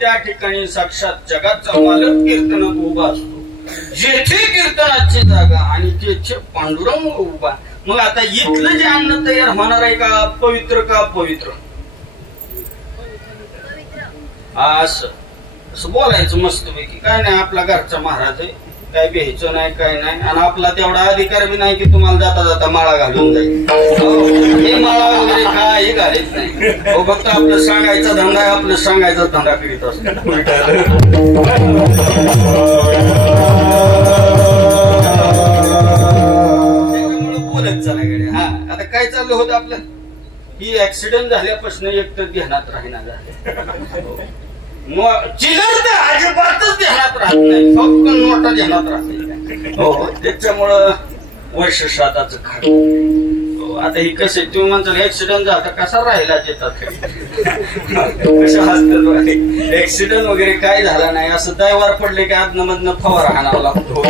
त्या ठिकाणी साक्षात जगाचा मालक कीर्तनात उभा असतो. जेथे कीर्तनाची जागा आणि तेथे पांडुरंग उभा. मग आता इथलं जे अन्न तयार होणार आहे का पवित्र का पवित्र? असं बोलायचं मस्तपैकी. काय नाही, आपला घरचा महाराज आहे, काय भ्यायचं नाही काय नाही. आणि आपला तेवढा अधिकार बी नाही की तुम्हाला जाता जाता माळा घालून जाईल. हे माळा वगैरे काही घालत नाही. हो, फक्त आपलं सांगायचा धंदा आहे, आपलं सांगायचा धंदा करीत असतो. बोलत चला गड्या. हा, आता काय चाललं होतं आपलं, ही ऍक्सिडेंट झाल्यापासून एक तर ध्यानात राहणार झालं. चिल्लर तर अजिबातच ध्यानात राहत नाही, फक्त नोटा ध्यानात राहते. हो, त्याच्यामुळं वर्ष श्राद्धाचं खात. आता ही कसे तुम्ही म्हणता ऍक्सिडेंट झाला कसा राहिला येतात कशा हसतात ऍक्सिडेंट वगैरे काय झाला नाही असं दैवार पडले की आदन मधनं फवारा हाणावा लागतो.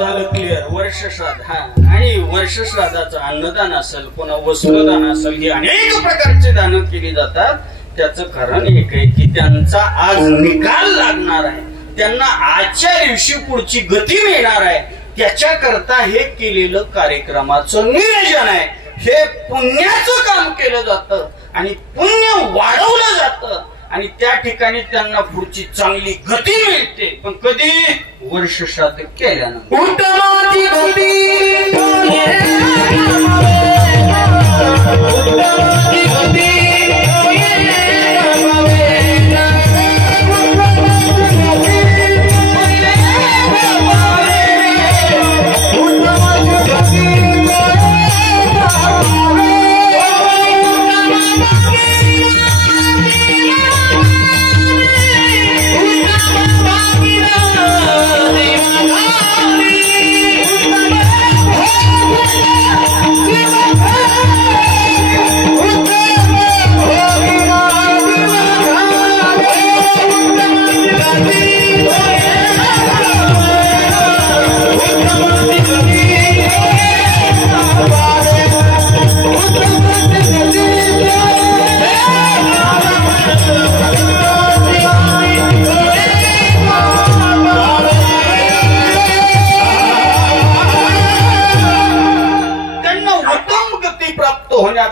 झालं क्लिअर. वर्षश्राद्ध हा आणि वर्षश्राद्धाचं अन्नदान असेल पुन्हा वस्त्रदान असेल ही अनेक प्रकारची दानं केली जातात. त्याचं कारण एक आहे की त्यांचा आज निकाल लागणार आहे, त्यांना आजच्या दिवशी पुढची गती मिळणार आहे. त्याच्याकरता हे केलेलं कार्यक्रमाचं नियोजन आहे. हे पुण्याचं काम केलं जातं आणि पुण्य वाढवलं जातं आणि त्या ठिकाणी त्यांना पुढची चांगली गती मिळते. पण कधी वर्षश्राद्ध केल्यानं उत्तमाची गती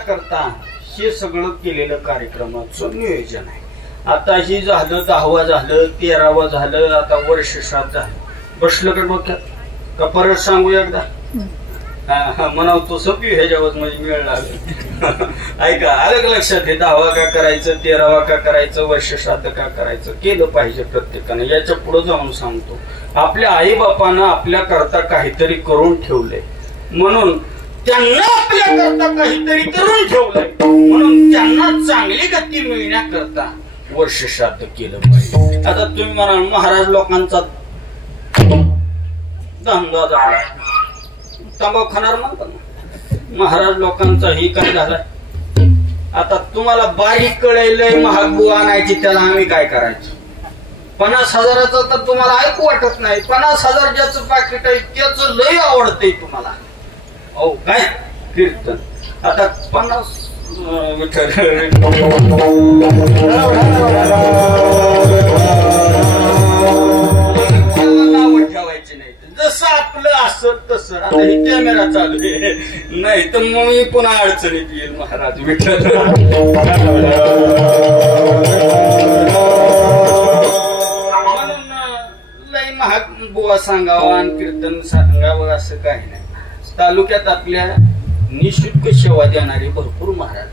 करता हे सगळं केलेलं कार्यक्रमाचं नियोजन आहे. आता ही झालं 10वा झालं 13वा झालं आता वर्षश्राद्ध झालं. बसलं का डोक्यात का परत सांगू एकदा म्हणावतो सोपी ह्याच्यावर म्हणजे मिळ लागलं. ऐका आलं का लक्षात हे 10वा का करायचं 13वा का करायचं वर्षश्राद्ध का करायचं केलं पाहिजे प्रत्येकाने. याच्या पुढे जाऊन सांगतो आपल्या आई बापानं आपल्या करता काहीतरी करून ठेवलंय म्हणून त्यांना आपल्याकरता काहीतरी करून ठेवलंय म्हणून त्यांना चांगली गती मिळण्याकरता वर्षश्राद्ध केलं पाहिजे. आता तुम्ही म्हणाल महाराज लोकांचा धंदा झाला तंबाखू खाणार म्हणता ना महाराज लोकांचा ही काय झालाय. आता तुम्हाला बारीक कळलंय महाग बुवा आणायची त्याला आम्ही काय करायचं. 50,000चं तर तुम्हाला ऐकू वाटत नाही. 50,000 ज्याचं पाकिट आहे त्याचं लय आवडतंय तुम्हाला. हो काय कीर्तन आता 50 नाव ठेवायचे नाही जसं आपलं असं तसं. आता ही कॅमेरा चालू आहे नाही तर मग मी पुन्हा अडचणीत येईल महाराज विठ्ठल. म्हणून लय महाग बुवा सांगावा आणि कीर्तन सांगावं असं काही नाही. तालुक्यात आपल्या निःशुल्क सेवा देणारे भरपूर महाराज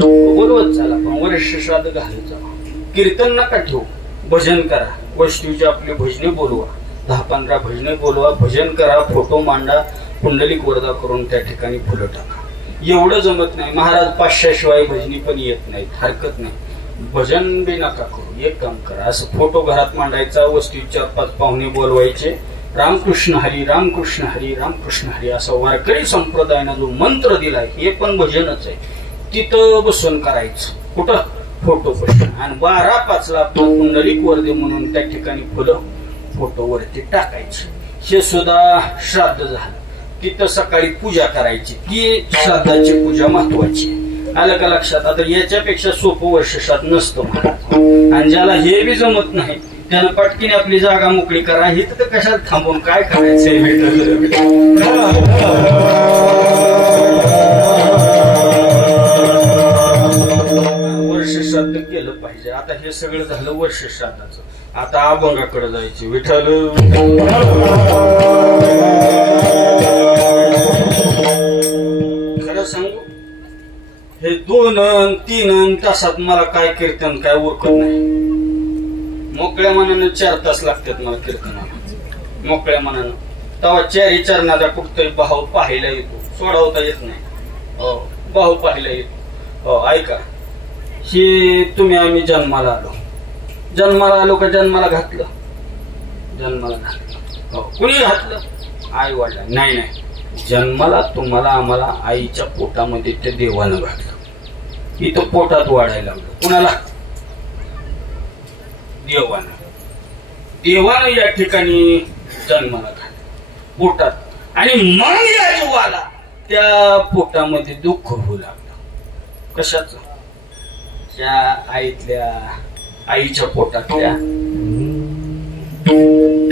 बोलवत चाला पण वर्षश्राद्ध घालत जा. कीर्तन नका ठेवू भजन करा. वस्तूची आपली भजने बोलवा 10-15 भजने बोलवा भजन करा फोटो मांडा पुंडलिक वरदा करून त्या ठिकाणी फुलं टाका. एवढं जमत नाही महाराज 500 शिवाय भजनी पण येत नाहीत हरकत नाही. भजन बी नका करू. एक काम करा असं फोटो घरात मांडायचा वस्तू 4-5 पाहुणे बोलवायचे रामकृष्ण हरी रामकृष्ण हरी रामकृष्ण हरी असा वारकरी संप्रदायानं जो मंत्र दिलाय हे पण भजनच आहे. तिथं बसून करायचं कुठं फोटो बसून आणि 12-5ला पुंडलिक वर्दे म्हणून त्या ठिकाणी फुलं फोटो वरती टाकायची. हे सुद्धा श्राद्ध झालं. तिथं सकाळी पूजा करायची ती श्राद्धाची पूजा महत्वाची. आलं का लक्षात. आता याच्यापेक्षा सोपं वर्षश्राद्ध नसतं महाराज आणि ज्याला हे बी जमत नाही त्यानं पटकीने आपली जागा मोकळी करा. हे तर कशाला थांबून काय करायचंय. वर्षश्राद्ध केलं पाहिजे. आता हे सगळं झालं वर्षश्राद्धाचं. आता अभंगाकडे जायचे विठ्ठल. खरं सांगू हे 2-3 तासात मला काय कीर्तन काय उरकत नाही. मोकळ्या मनानं 4 तास लागतात मला कीर्तनाला मोकळ्या मनानं. तेव्हा 4 चरणाचा कुठतरी भाव पाहायला येतो सोडवता येत नाही. हो भाव पाहायला येतो. हो ऐका हे तुम्ही आम्ही जन्माला आलो का जन्माला घातलं जन्माला घातलं. कुणी घातलं? आई वडला. नाही नाही, जन्माला तुम्हाला आम्हाला आईच्या पोटामध्ये ते देवानं घातलं. इथं पोटात वाढायला लागलं. कुणाला? देवानं या ठिकाणी जन्माला घातलं पोटात. आणि मग या जीवाला त्या पोटामध्ये दुःख होऊ लागलं. कशाच? त्या आईच्या पोटातल्या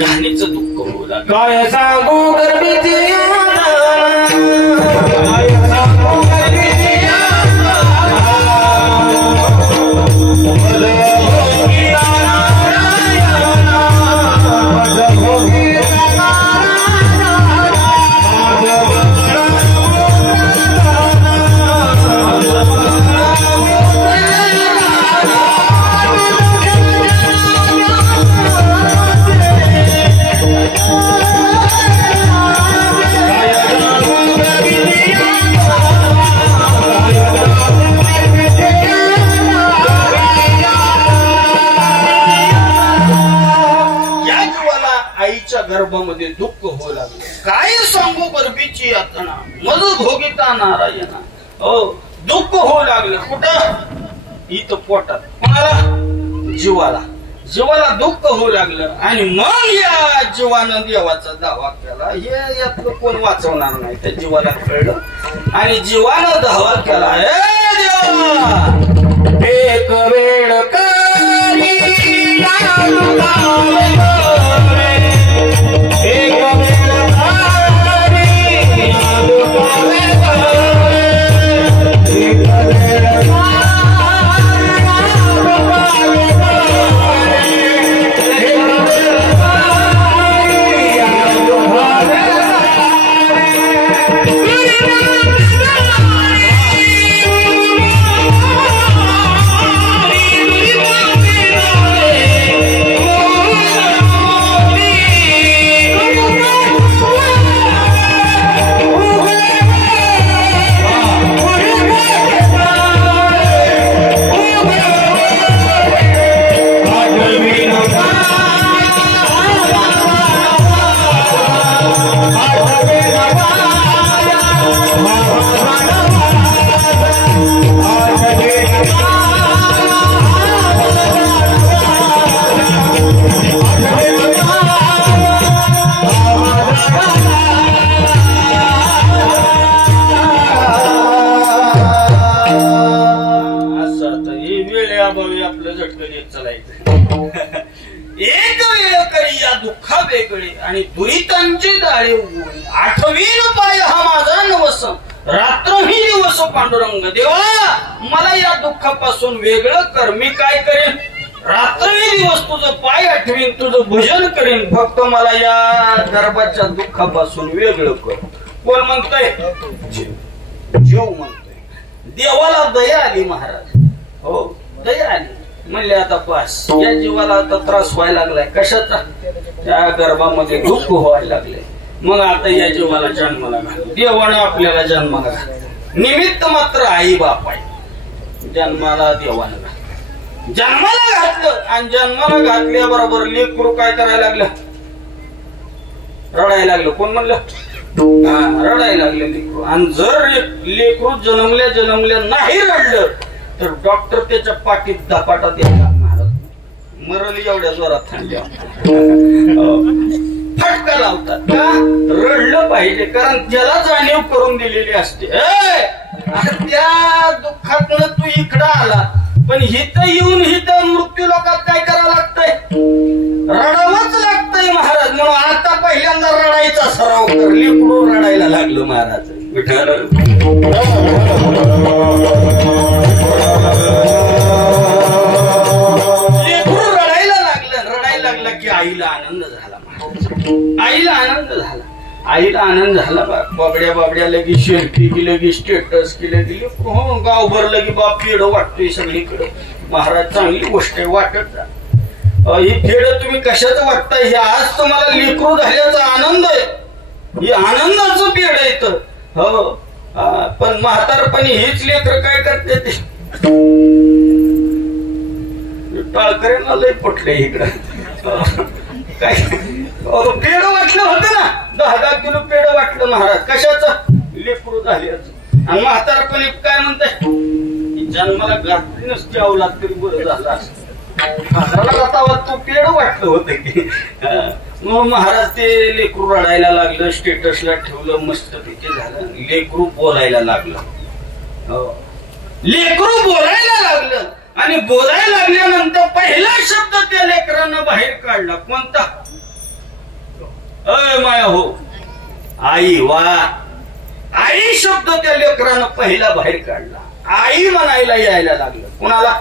घाणीचं दुःख होऊ लागलं. काय सांगू गर्भीची गर्भामध्ये दुःख होऊ लागले. काय सांगू गर्भीची यातना मज भोगिता नारायणा. दुःख होऊ लागलं. कुठं? इथं पोटात. कोणाला? जीवाला दुःख होऊ लागलं. आणि मग या जीवानं देवाचा दावा केला. हे यातलं कोण वाचवणार नाही. त्या जीवाला कळलं आणि जीवानं दावा केला. हे देवा, एक वेळ आपलं झटकन येत चालायचं. एक वेळ करी या दुःखा वेगळे आणि दुरितांची दाळे उगवून. आठवीन पाय हा माझा नवस, रात्रही दिवस पांडुरंग देवा मला या दुःखापासून वेगळं कर. मी काय करेन? रात्रही दिवस तुझं पाय आठवीन, तुझं भजन करेन. फक्त मला या गर्भाच्या दुःखापासून वेगळं कर. कोण म्हणतोय? जीव म्हणतोय. देवाला दया आली महाराज. हो दया आली. म्हणले आता पास. या जीवाला आता त्रास व्हायला लागलाय. कशाचा? त्या गर्भामध्ये दुःख व्हायला लागले. मग आता या जीवाला जन्माला घाल. देवानं आपल्याला जन्माला घाल. निमित्त मात्र आई बाप आहे. जन्माला देवानं घाल. जन्माला घातलं आणि जन्माला घातल्याबरोबर लेकरू काय करायला लागलं? रडायला लागलं. कोण म्हणलं? रडायला लागलं लेकरू. आणि जर लेकरू जन्मल्या नाही रडलं तर डॉक्टर त्याच्या पाठीत धपाटा द्यायला. मरल एवढ्या जोरात थंड्या फटका लावतात. का? रडलं पाहिजे. कारण त्याला जाणीव करून दिलेली असते. त्या दुःखातनं तू इकडं आला पण हिथं येऊन हिथं मृत्यू लोकात काय करावं लागतंय? रडावंच लागतंय महाराज. म्हणून आता पहिल्यांदा रडायचा सराव कर. लेकरू रडायला लागलो महाराज. लेकरू रडायला लागलं की आईला आनंद झाला. आईला आनंद झाला. आईला आनंद झाला. बाबड्या लगी सेल्फी की लगी स्टेटस की लगी गाव भरलं की बाप फेड वाटतोय सगळीकडे. महाराज चांगली गोष्ट आहे. वाटत जा. ही फेड तुम्ही कशाच वाटताय? हे आज तुम्हाला लेकरू झाल्याचा आनंद आहे. ही आनंदाचं पेड आहे. तर हो पण म्हातारपणी हीच लेकर काय करते ते टाळकऱ्यांना लय पटले इकडं. काय पेढ वाटलं होतं ना, 10 किलो पेढ वाटलं महाराज. कशाचं? लेकरू झाल्याचं. आणि म्हातारपणे काय म्हणताय, जन्माला घातली नसती अवलाद तरी बरं झालं असं. तो पेढ वाटलं होतं की. मग महाराज ते लेकरू रडायला लागलं, स्टेटसला ठेवलं, मस्त तिथे झालं. लेकरू बोलायला लागलं. लेकरू बोलायला लागलं आणि बोलायला लागल्यानंतर पहिला शब्द त्या लेकरानं बाहेर काढला. कोणता? अय माया हो, आई. वा, आई शब्द त्या लेकरानं पहिला बाहेर काढला. आई म्हणायला यायला लागलं. कोणाला?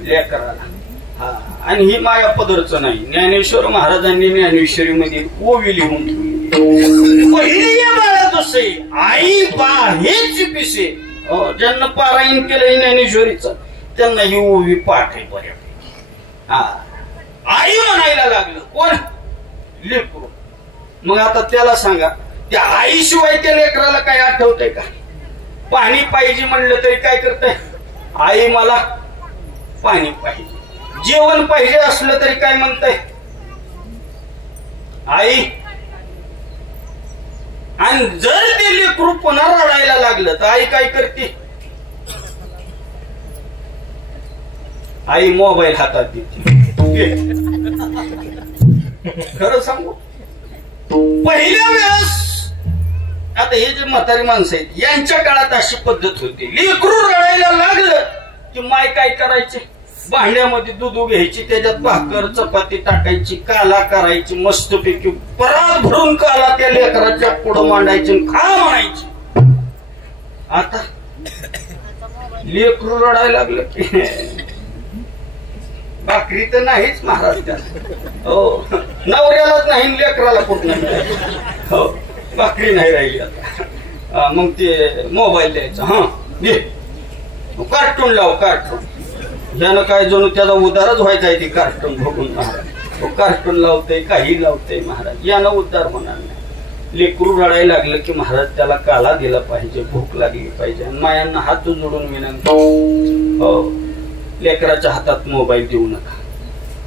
लेकराला. हा. आणि ही माया पदरचं नाही. ज्ञानेश्वर महाराजांनी ज्ञानेश्वरीमध्ये ओवी लिहून ठेवली. पहिली या बाळा जसे आई बा हेच पिसे. ज्यांना पारायण केलंय ज्ञानेश्वरीचं त्यांना ही ओवी पाठ आहे बऱ्यापैकी. हा. आई म्हणायला लागलं. कोण? लेकरू. मग आता त्याला सांगा, त्या आईशिवाय त्या लेकराला काय आठवतंय का? पाणी पाहिजे म्हणलं तरी काय करताय? आई मला पाणी पाहिजे. जेवण पाहिजे असलं तरी काय म्हणताय? आई. आणि जर ते लेकरू पुन्हा रडायला लागलं तर आई काय करते? आई मोबाईल हातात देते. खरं सांगू, पहिल्या वेळेस, आता हे जे म्हातारी माणसं आहेत यांच्या काळात अशी पद्धत होती. लेकरू रडायला लागलं की माय काय करायचे? भांड्यामध्ये दूध घ्यायची, त्याच्यात भाकर चपाती टाकायची, काला करायची, मस्तपैकी परात भरून काला त्या लेकराच्या पुढं मांडायची, खा म्हणायची. आता लेकरू रडायला लागलं की भाकरी तर नाहीच महाराज त्याला. हो, नवऱ्यालाच नाही, लेकराला कुठं नाही. हो, भाकरी नाही राहिली आता. मग ते मोबाईल द्यायचा. हा घे, कार्टून लाव. कार्टून ज्यानं काय जणू त्याचा उद्धारच व्हायचा आहे ती कार्टून बघून महाराज. कार्टून लावतंय, काही लावतंय महाराज. यानं उद्धार होणार नाही. लेकरू रडायला लागलं की महाराज त्याला काला दिला पाहिजे, भूक लागली पाहिजे. आणि मायांना हात जोडून विनंती, हो, लेकराच्या हातात मोबाईल देऊ नका.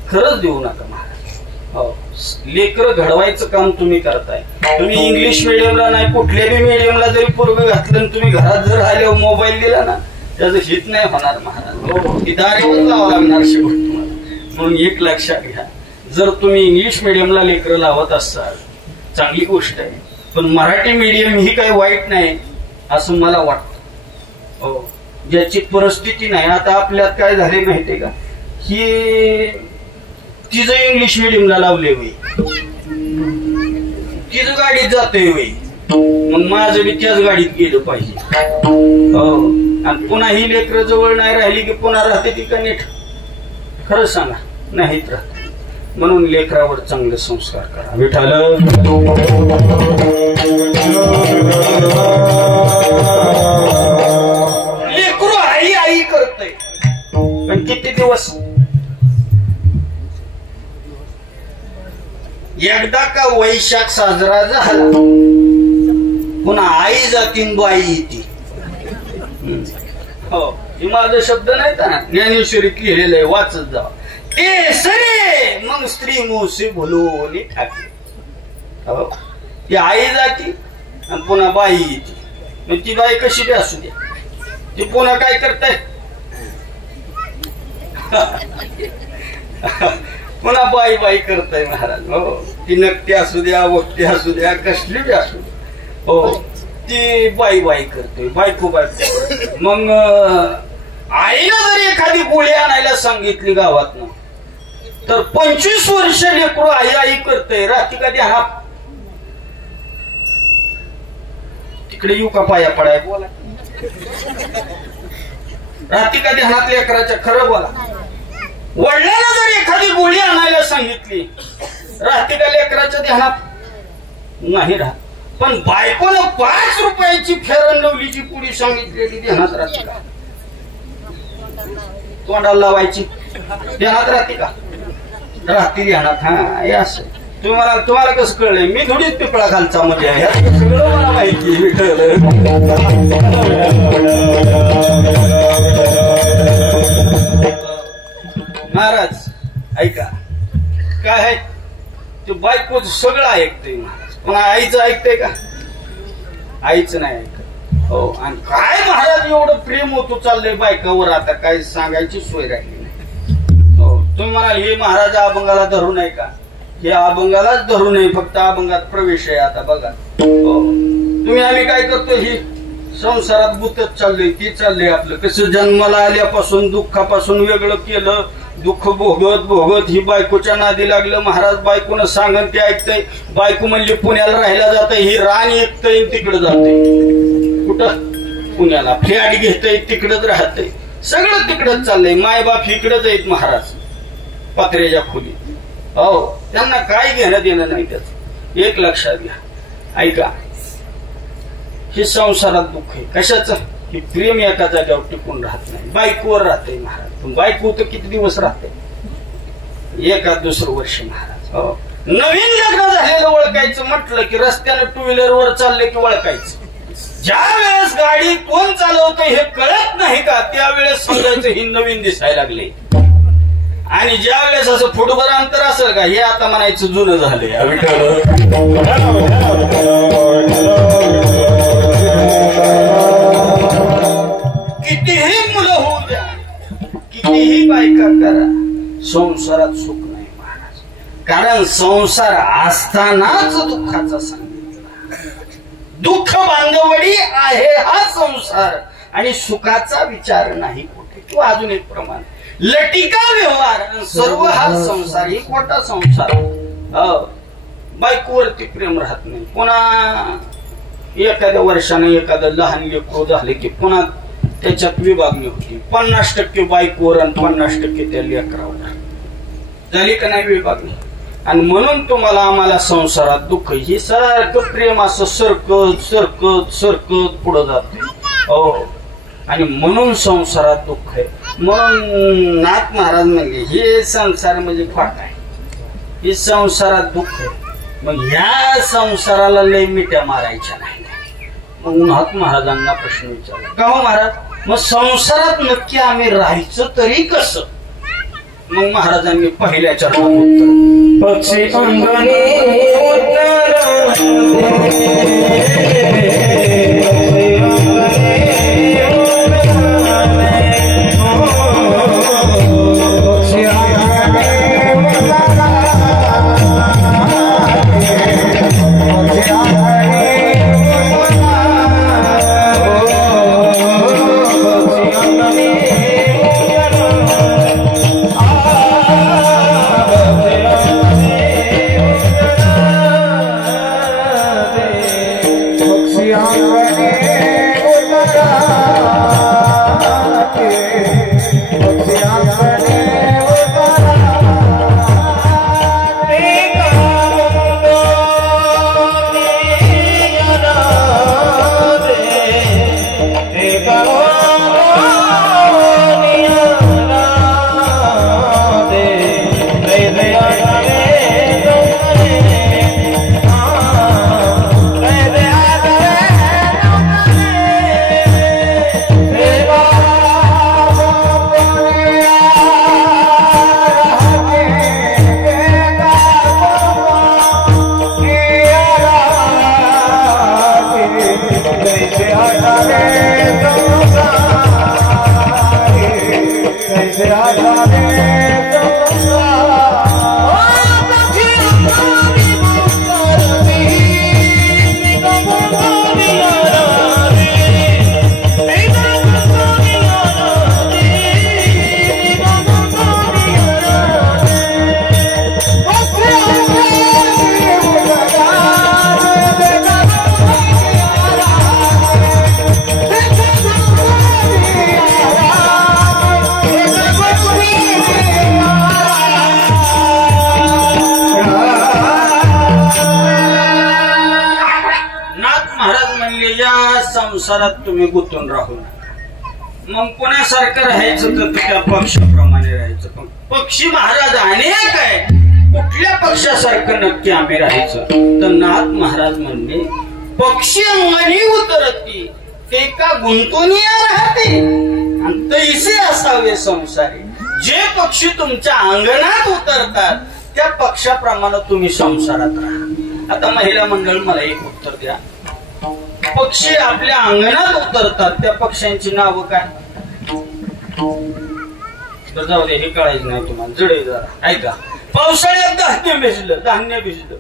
खरंच देऊ नका महाराज. हो, लेकर घडवायचं काम तुम्ही करताय. तुम्ही इंग्लिश मिडियमला नाही, कुठल्याही मिडियमला जरी पूर्वी घातलं, तुम्ही घरात जर आल्यावर मोबाईल दिला ना, त्याचं हित नाही होणार महाराज. ती दारीवर लावा लागणार शेवट तुम्हाला. म्हणून एक लक्षात घ्या, जर तुम्ही इंग्लिश मिडियमला लेकरं लावत असाल चांगली गोष्ट आहे, पण मराठी मीडियम ही काही वाईट नाही असं मला वाटतं. हो, ज्याची परिस्थिती नाही. आता आपल्यात काय झाले माहितीये का, ही तिचं इंग्लिश मिडियमला लावले होई, तिचं गाडीत जातोय होई, मग माझं बी त्याच गाडीत गेलं पाहिजे. हो, आणि पुन्हा ही लेकरं जवळ नाही राहिली की पुन्हा राहते ती का नीट? खरं सांगा, नाहीत राहत. म्हणून लेकरावर चांगले संस्कार करा. विठाल लेकरू आई आई करतय, पण किती दिवस? एकदा का वैशाख साजरा झाला पुन्हा आई जातीन बाई येते. हो, हे माझा शब्द नाही ना, ज्ञानेश्वरीत लिहिलेलं आहे, वाचत जावा. ए सरे मग स्त्री मोसे बोलवली ठाके. हो, ती आई जाती आणि पुन्हा बाई येते. मग ती बाई कशी बी असू द्या, ती पुन्हा काय करताय? पुन्हा बाई बाई करताय महाराज. हो, ती नकटी असू द्या, वक्ती असू द्या, कसली बी असू द्या. हो, ती बाई बाई करते, बायको बायको. मग आईला जर एखादी गोळी आणायला सांगितली गावातनं तर 25 वर्ष लेकरू आई आई करतय. रात्री कधी हा तिकडे येऊ का पाया पडाय? बोला. रात्री कधी हात लेकराच्या? खरं बोला. वडिलांना जर एखादी गोळी आणायला सांगितली रात्री का लेकराच्या ध्यानात नाही राहत, पण बायकोनं 5 रुपयाची फेरन लवलीची पुडी सांगितलेली ध्यानात राहते का? तोंडाला लावायची ध्यानात राहते का? राहते ध्यानात. हा, हे असं तुम्हाला कसं कळलंय? मी थोडीच पिपळा खालचा मध्ये आहे, सगळं मला माहिती. महाराज ऐका, काय आहे ते बायकोच सगळं ऐकतंय महाराज. पण आईचं ऐकतंय का? आईचं नाही ऐकत. हो, आणि काय महाराज एवढं प्रेम होतो चाललंय बायकावर, आता काय सांगायची सोय राहिली नाही. हो, तुम्ही म्हणाल हे महाराज अभंगाला धरू नये का? हे अभंगालाच धरू नये, फक्त अभंगात प्रवेश आहे. आता बघा, हो तुम्ही आम्ही काय करतो, ही संसारात गुतत चाललंय, ती चाललंय आपलं. कसं जन्माला आल्यापासून दुःखापासून वेगळं केलं, दुःख भोगत भोगत ही बायकोच्या नादी लागलं. महाराज बायकोनं सांगन ते ऐकतंय. बायको म्हणली पुण्याला राहायला जात, ही रान ऐकतंय तिकडे जाते. कुठं? पुण्याला फ्लॅट घेतय, तिकडच राहतय, सगळं तिकडच चाललंय. मायबाप इकडच आहेत महाराज पत्र्याच्या खोली. हो, त्यांना काय घेणं देणं नाही त्याच. एक लक्षात घ्या, ऐका, हे संसारात दुःख आहे. कशाचं? हे प्रेम एका जागेवर टिकून राहत नाही, बायकोवर राहते महाराज. पण बायको तर किती दिवस राहते? एका दुसरं वर्ष महाराज. हो, नवीन लग्न झालेलं ओळखायचं म्हटलं की रस्त्यानं टू व्हीलर वर चालले की ओळखायचं. ज्या वेळेस गाडी कोण चालवतं हे कळत नाही का, त्यावेळेस समजायचं ही नवीन दिसायला लागले. आणि ज्या वेळेस असं फुटभर अंतर असेल का, हे आता म्हणायचं जुनं झालंय. कितीही मुलं होऊ द्या, कितीही बायका करा, संसारात सुख नाही महाराज. कारण संसार असतानाच दुःखाचा सांगितला. दुःख बांधवडी आहे हा संसार, आणि सुखाचा विचार नाही कुठे. किंवा अजून एक प्रमाण, लटिका व्यवहार सर्व हा संसार, ही खोटा संसार. बायकोवरती प्रेम राहत नाही. पुन्हा एखाद्या वर्षाने एखादं लहान लेकरू झाले की पुन्हा त्याच्यात विभागणी होती. 50% बायकोवर आणि 50% त्या लेकरावर झाली का नाही विभागणी. आणि म्हणून तुम्हाला आम्हाला संसारात दुःख, ही सारखं प्रेम असं सरकत सरकत सरकत पुढे जाते. हो, आणि म्हणून संसारात दुःख आहे. म्हणून नाथ महाराज म्हणजे हे संसार म्हणजे खोटा आहे, हे संसारात दुःख आहे. मग ह्या संसाराला लय मिट्या मारायच्या नाही. मग नाथ महाराजांना प्रश्न विचारला, का हो महाराज, मग संसारात नक्की आम्ही राहायचं तरी कसं? मग महाराजांनी पहिल्या चरणात उत्तर, पक्षी अंगणी संसारात तुम्ही गुंतून राहू नका. मग कोणासारखं राहायचं तर त्या पक्षाप्रमाणे राहायचं. पण पक्षी महाराज अनेक आहे, कुठल्या पक्षासारखं नक्की आम्ही राहायचं? तर नाथ महाराज म्हणणे, पक्षी अंगणी उतरती ते का गुंतून राहते, आणि तैसे असावे संसारी. जे पक्षी तुमच्या अंगणात उतरतात त्या पक्षाप्रमाणे तुम्ही संसारात राहा. आता महिला मंडळ मला एक उत्तर द्या. पक्षी आपल्या अंगणात उतरतात, त्या पक्ष्यांची नावं काय? जाऊ दे, हे कळायचं नाही तुम्हाला, जडे जरा ऐका. पावसाळ्यात धान्य भिजलं,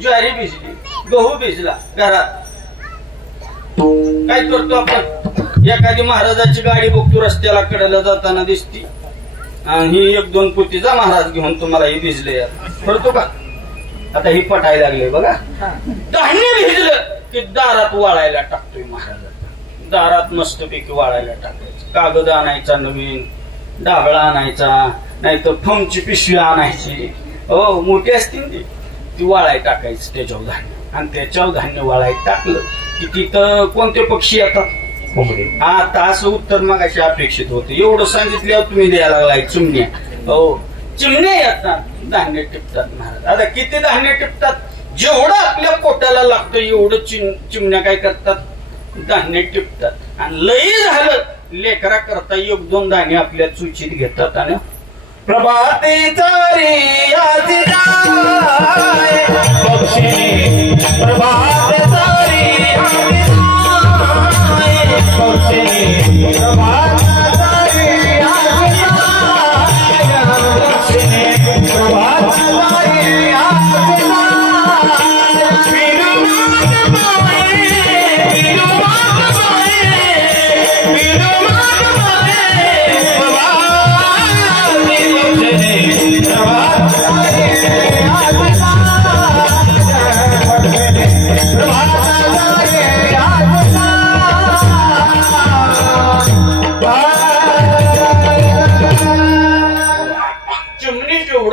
ज्वारी भिजली, गहू भिजला घरात. काय करतो आपण? एखादी महाराजाची गाडी बघतो रस्त्याला कडेला जाताना दिसती, आणि ही एक दोन पुतीचा महाराज घेऊन तुम्हाला हे भिजले करतो का? आता ही पटायला लागले बघा. धान्य भिजलं की दारात वाळायला टाकतोय महाराज. दारात मस्तपैकी वाळायला टाकायचं. कागद आणायचा नवीन, डाबळा आणायचा, नाहीतर फमची पिशवी आणायची. हो, मोठी असतील ती वाळाय टाकायचं त्याच्यावर धान्य. आणि त्याच्यावर धान्य वाळाय टाकलं की तिथं कोणते पक्षी येतात? आता असं उत्तर मगाशी अपेक्षित होतं. एवढं सांगितल्यावर तुम्ही द्यायला लागलाय चिमण्या. हो, चिमण्या येतात, धान्य टिपतात महाराज. आता किती धान्य टिपतात? जेवढं आपल्या पोटाला लागतं एवढं चिमण्या काय करतात? धान्य टिपतात. आणि लई झालं लेकरा करता एक दोन धान्य आपल्या चुचीत घेतात आणि प्रभाते चारी आजी जाय पक्षी, प्रभाते चारी आजी जाय पक्षी, प्रभाते चारी आजी जाय पक्षी, प्रभाते चारी आजी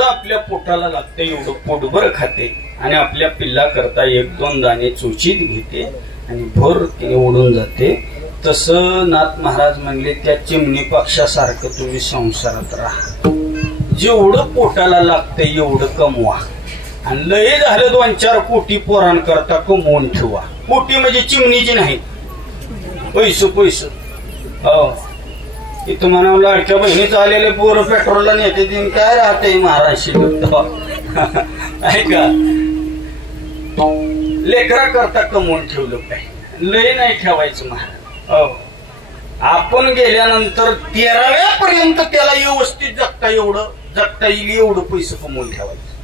आपल्या पोटाला लागते एवढं पोटभर खाते आणि आपल्या पिल्ला करता एक दोन दाणे चोचीत घेते आणि भर तिने उडून जाते. तसं नाथ महाराज म्हणले त्या चिमणी पक्षासारखं तुम्ही संसारात राहा. जेवढं पोटाला लागतंय एवढं कमवा. आणि लय झालं 2-4 कोटी पोरांकरता कमवून ठेवा. कोटी म्हणजे चिमणीची नाही, पैसे. हो, इथं म्हणा लाडक्या बहिणीचं आलेले पोरं पेट्रोलला नेते दिन काय राहते महाराष्ट्र. ऐका, लेकरा करता कमवून ठेवलं पाहिजे, लय नाही ठेवायचं महाराज. हो, आपण गेल्यानंतर 13व्या पर्यंत त्याला व्यवस्थित जगता येईल एवढं पैसे कमवून ठेवायचं.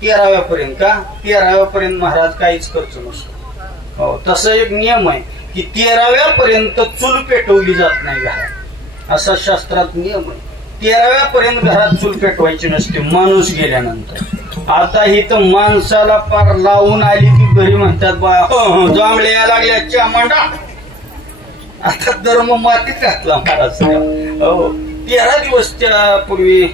13व्या पर्यंत का? 13व्या पर्यंत महाराज काहीच खर्च नसतो. हो, तसा एक नियम आहे की 13व्या पर्यंत चूल पेटवली जात नाही घरात, असा शास्त्रात नियम आहे. 13व्या पर्यंत घरात चूल पेटवायची नसते माणूस गेल्यानंतर. आता ही तर माणसाला पार लावून आली की घरी म्हणतात बा जांभळे या लागल्या चामंडा. आता धर्म मातीत घातला महाराज. 13 दिवस त्या पूर्वी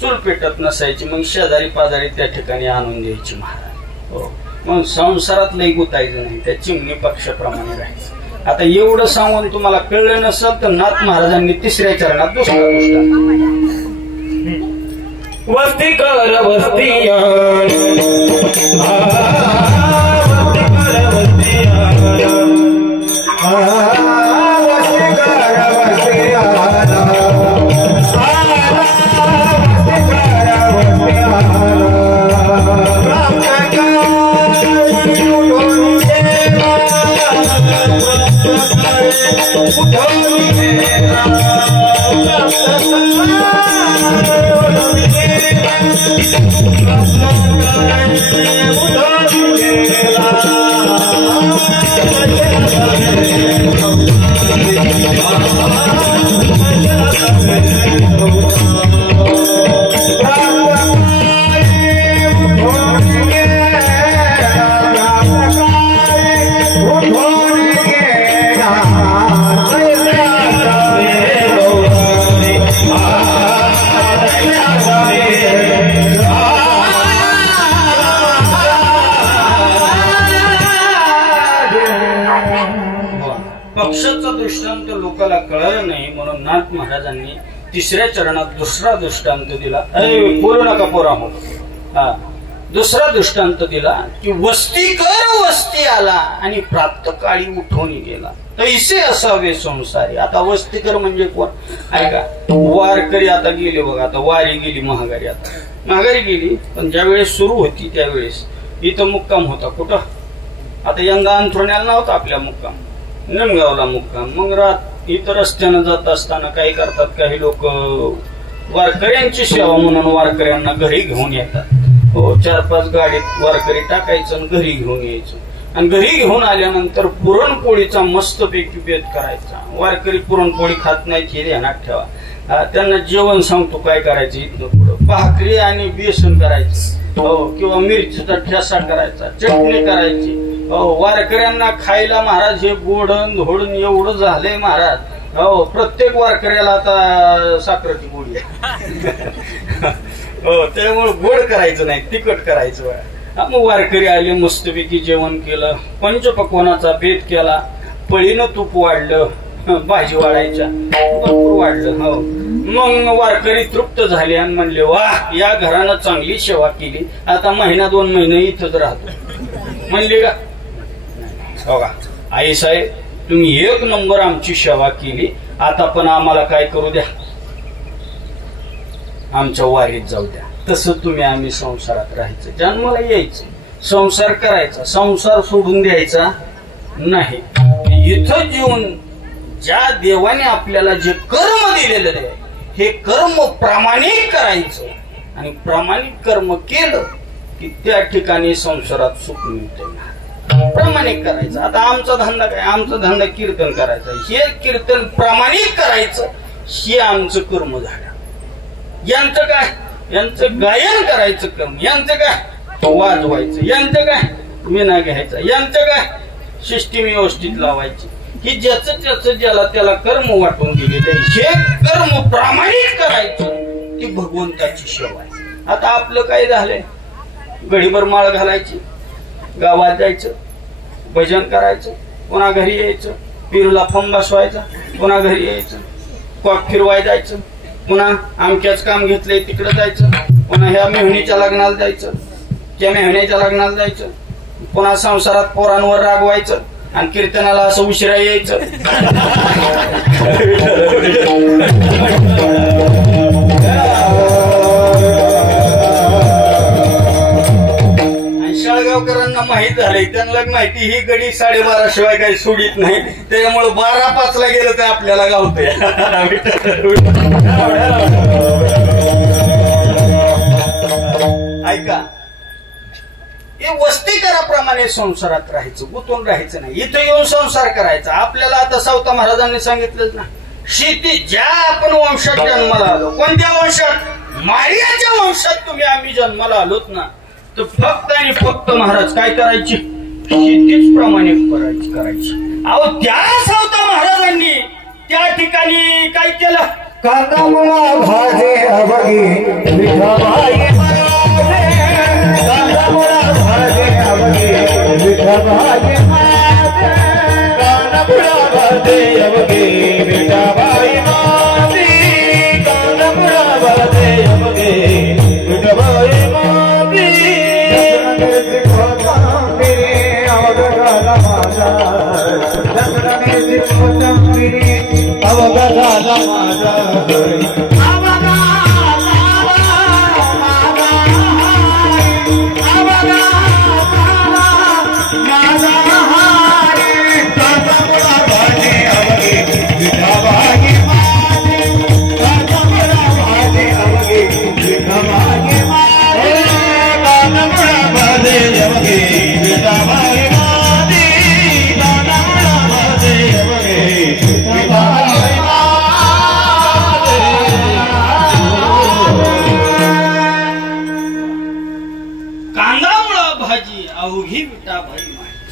चूल पेटत नसायची, मग शेजारी पाजारी त्या ठिकाणी आणून द्यायची महाराज. हो, मग संसारात लई गुतायचं नाही, त्या चिमणी पक्षाप्रमाणे राहायचं. आता एवढं सांगून तुम्हाला कळलं नसेल तर नाथ महाराजांनी 3ऱ्या चरणात दुसरा वस्ती कर वस्ती पक्षाचा दृष्टांत लोकांना कळलं नाही म्हणून नाथ महाराजांनी 3ऱ्या चरणात दुसरा दृष्टांत दिला. बोलू नका पोरा. हो, दुसरा दृष्टांत दिला की वस्ती कर वस्ती आला आणि प्राप्त काळी उठून गेला तैसे असावे संसारी. आता वस्ती कर म्हणजे कोण? ऐका, वारकरी आता गेले बघा, आता वारी गेली महागारी. आता माघारी गेली. पण ज्या वेळेस सुरू होती त्यावेळेस इथं मुक्काम होता. कुठं आता यंदा अंथरुण्याला नव्हता आपल्या मुक्काम, निमगावला मुक्काम. मग इथं रस्त्यानं जात असताना काही करतात काही लोक, वारकऱ्यांची सेवा म्हणून वारकऱ्यांना घरी घेऊन येतात. हो, 4-5 गाडीत वारकरी टाकायचं आणि घरी घेऊन यायचं. आणि घरी घेऊन आल्यानंतर पुरणपोळीचा मस्तपैकी बेत करायचा. वारकरी पुरणपोळी खात नाहीत हे ध्यानात ठेवा. त्यांना जेवण सांगतो काय करायचं इथनं पुढं. भाकरी आणि बेसन करायचं, हो, किंवा मिरचीचा ठेसा करायचा, चटणी करायची. हो, वारकऱ्यांना खायला महाराज हे गोडण धोडण एवढं झालंय महाराज. हो, प्रत्येक वारकऱ्याला आता साखरेची गोळी आहे. हो, त्यामुळे गोड करायचं नाही, तिखट करायचं. मग वारकरी आले, मस्तपैकी जेवण केलं, पंचपक्वानाचा बेत केला, पळीनं तूप वाढलं, भाजी वाढायच्या भरपूर वाढलं. हो, मग वारकरी तृप्त झाले आणि म्हणले वा, या घरानं चांगली सेवा केली, आता 1-2 महिने इथंच राहतो म्हणले का. हो का, आई साहेब तुम्ही 1 नंबर आमची सेवा केली, आता पण आम्हाला काय करू द्या, आमच्या वारीत जाऊ द्या. तसं तुम्ही आम्ही संसारात राहायचं, जन्माला यायचं, संसार करायचा, संसार सोडून द्यायचा नाही. इथं जीवन ज्या देवाने आपल्याला जे कर्म दिलेलं आहे हे कर्म प्रामाणिक करायचं. आणि प्रामाणिक कर्म केलं की त्या ठिकाणी संसारात सुख मिळते. प्रामाणिक करायचं. आता आमचा धंदा काय, आमचा धंदा कीर्तन करायचा. हे कीर्तन प्रामाणिक करायचं हे आमचं कर्म झालं. यांचं काय, यांचं गायन करायचं कर्म, यांचं काय वाजवायचं, यांचं काय विना घ्यायचा, यांचं काय सिस्टीम व्यवस्थित लावायची. ही ज्याचं त्याचं ज्याला त्याला कर्म वाटून दिलेलं हे कर्म प्रामाणिक करायचं, ती भगवंताची सेवा आहे. आता आपलं काय झालंय, गडीभर माळ घालायची, गावात जायचं, भजन करायचं, पुन्हा घरी यायचं, पिरूला फंब बसवायचा, पुन्हा घरी यायचं, कॉक फिरवाय जायचं, पुन्हा आमच्याच काम घेतलंय तिकडे जायचं, पुन्हा ह्या मेहणीच्या लग्नाला जायचं, त्या मेहण्याच्या लग्नाला जायचं, पुन्हा संसारात पोरांवर रागवायचं आणि कीर्तनाला असं उशिरा यायचं. आणि शाळगावकरांना माहित झालंय, त्यांना माहिती ही गडी 12:30 शिवाय काही सोडित नाही, त्याच्यामुळे 12:05 गेलं तर आपल्याला गावतंय. ऐका, हे वस्तीकराप्रमाणे संसारात राहायचं, गुंतून राहायचं नाही. इथं येऊन संसार करायचा. आपल्याला आता सावता महाराजांनी सांगितलंच ना, शेती ज्या आपण वंशात जन्माला आलो, कोणत्या वंशात, माळ्याच्या वंशात तुम्ही आम्ही जन्माला आलोत ना, तर फक्त आणि फक्त महाराज काय करायची, शेतीच प्रामाणिक करायची. अहो, त्या सावता महाराजांनी त्या ठिकाणी काय केलं, कांदा मुळा भाजे अवघी विठाबाई, कांदा मुळा भाजे अवघी विठाबाई, कांदा मुळा भाजे अवघी विठाबाई माती, कांदा मुळा भाजे अवघी विठाबाई माती. अवघाला माझा दसऱ्याने अवघाला माझा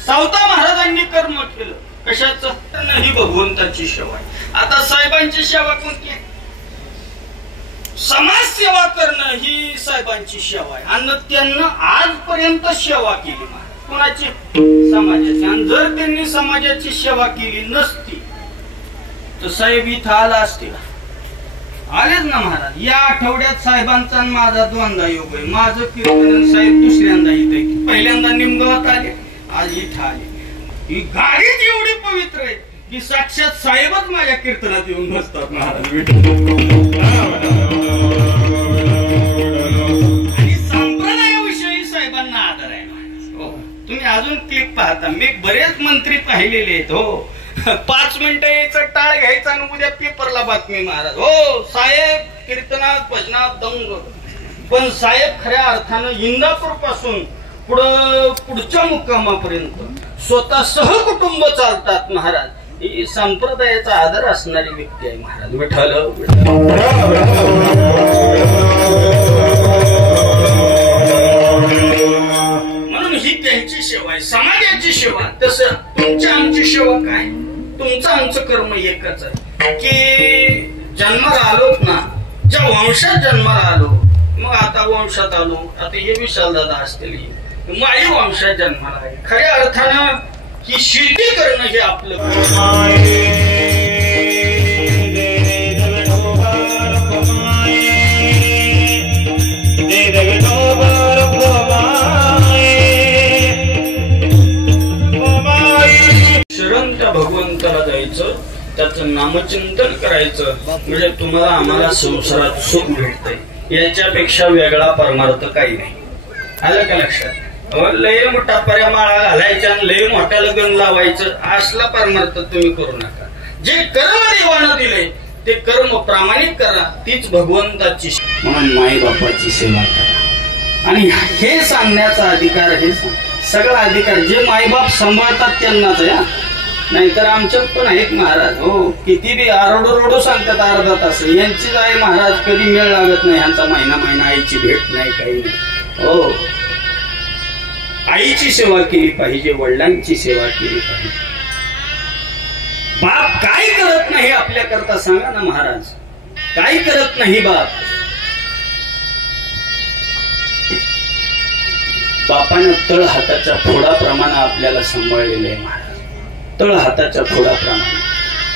सावता महाराजांनी कर्म केलं कशाचं, ही भगवंताची सेवा आहे. आता साहेबांची सेवा कोणती आहे, समाज सेवा करणं ही साहेबांची सेवा आहे. आणि त्यांना आजपर्यंत सेवा केली कोणाची, समाजाची. आणि जर त्यांनी समाजाची सेवा केली नसती तर साहेब इथं आला असतील, आलेच ना महाराज. या आठवड्यात साहेबांचा आणि माझा 2दा योग आहे. माझं कीर्तन साहेब 2ऱ्यांदा इथे, पहिल्यांदा निमगावात आले, आज इथं आले. ही गाडीच एवढी पवित्र आहे की साक्षात साहेबच माझ्या कीर्तनात येऊन बसतात महाराज. तुम्ही अजून क्लिप पाहता, मी बरेच मंत्री पाहिलेले आहेत हो. 5 मिनिटं यायचं टाळ घ्यायचा आणि उद्या पेपरला बातमी महाराज हो साहेब कीर्तनात भजनात दंग. पण साहेब खऱ्या अर्थानं इंदापूर पासून पुढच्या मुक्कामापर्यंत स्वतः सहकुटुंब चालतात महाराज. ही संप्रदायाचा आदर असणारी व्यक्ती आहे महाराज. विठ्ठल म्हणून ही त्यांची सेवा आहे, समाजाची सेवा. तसं तुमच्या आमची सेवा काय, तुमचं आमचं कर्म एकच आहे की जन्माला आलोत ना, ज्या वंशात जन्माला आलो, मग आता वंशात आलो, आता हे विशाल दादा असतील, माई वंशात जन्माला आहे. खऱ्या अर्थानं ही शेती करणं हे आपलं. शरण त्या भगवंताला जायचं, त्याचं नामचिंतन करायचं, म्हणजे तुम्हाला आम्हाला संसारात सुख भेटतंय. याच्यापेक्षा वेगळा परमार्थ काही नाही. आलं का लक्षात? लय मोठा पर्यामाळा घालायचा आणि लय मोठ्या लग्न लावायचं असला परमार्थ तुम्ही करू नका. जे कर्म देवानं दिले ते कर्म प्रामाणिक करा, तीच भगवंताची. म्हणून माई बापाची सेवा करा. आणि हे सांगण्याचा अधिकार, हे सगळा अधिकार जे माईबाप सांभाळतात त्यांनाच आहे. नाहीतर आमच्यात पण आहेत महाराज हो, किती बी आरडोरडो सांगतात अर्धा तास. यांचीच आहे महाराज, कधी मेळ लागत नाही, ह्यांचा महिना आईची भेट नाही, काही नाही हो. आईची सेवा केली पाहिजे, वडिलांची सेवा केली पाहिजे. बाप काय करत नाही आपल्या करता सांगा ना महाराज, काय करत नाही बाप. बापानं तळ हाताच्या फोडाप्रमाणे आपल्याला सांभाळलेलं आहे महाराज. तळ हाताच्या फोडाप्रमाणे.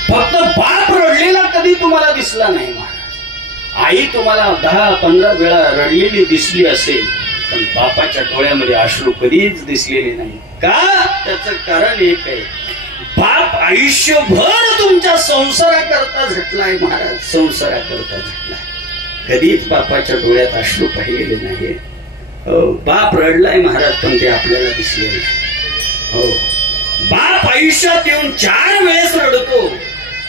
फक्त बाप रडलेला कधी तुम्हाला दिसला नाही महाराज. आई तुम्हाला 10-15 वेळा रडलेली दिसली असेल, पण बापाच्या डोळ्यामध्ये अश्रू कधीच दिसलेले नाही. का? त्याचं कारण एक आहे, बाप आयुष्यभर तुमच्या संसाराकरता झटलाय महाराज, संसाराकरता झटलाय. कधीच बापाच्या डोळ्यात अश्रू पाहिलेले नाही. बाप रडलाय महाराज, पण ते आपल्याला दिसले नाही हो. बाप आयुष्यात येऊन 4 वेळेस रडतो.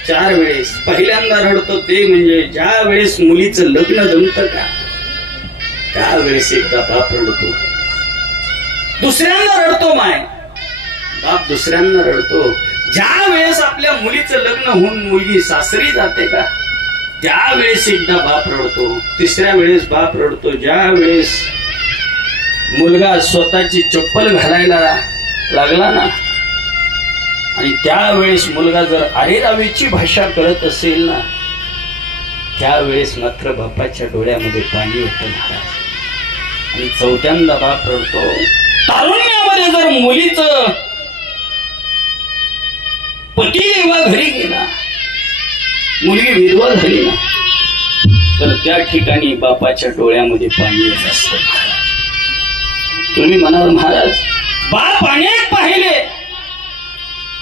4 वेळेस. पहिल्यांदा रडतो ते म्हणजे ज्या वेळेस मुलीचं लग्न जमतं का, त्यावेळेस एकदा बाप रडतो. दुसऱ्यांदा रडतो माय बाप, दुसऱ्यांदा रडतो ज्या वेळेस आपल्या मुलीचं लग्न होऊन मुलगी सासरी जाते का, त्यावेळेस एकदा बाप रडतो. तिसऱ्या वेळेस बाप रडतो ज्या वेळेस मुलगा स्वतःची चप्पल घालायला लागला ना, आणि त्यावेळेस मुलगा जर अरेरावीची भाषा कळत असेल ना, त्यावेळेस मात्र बापाच्या डोळ्यामध्ये पाणी येतं महाराज. आणि चौथ्यांदा बाप रडतो तारुण्यामध्ये जर मुलीचं पती जेव्हा घरी गेला, मुलगी विधवा झाली ना, तर त्या ठिकाणी बापाच्या डोळ्यामध्ये पाणी येत असतं. तुम्ही म्हणाल महाराज बाप अनेक पाहिले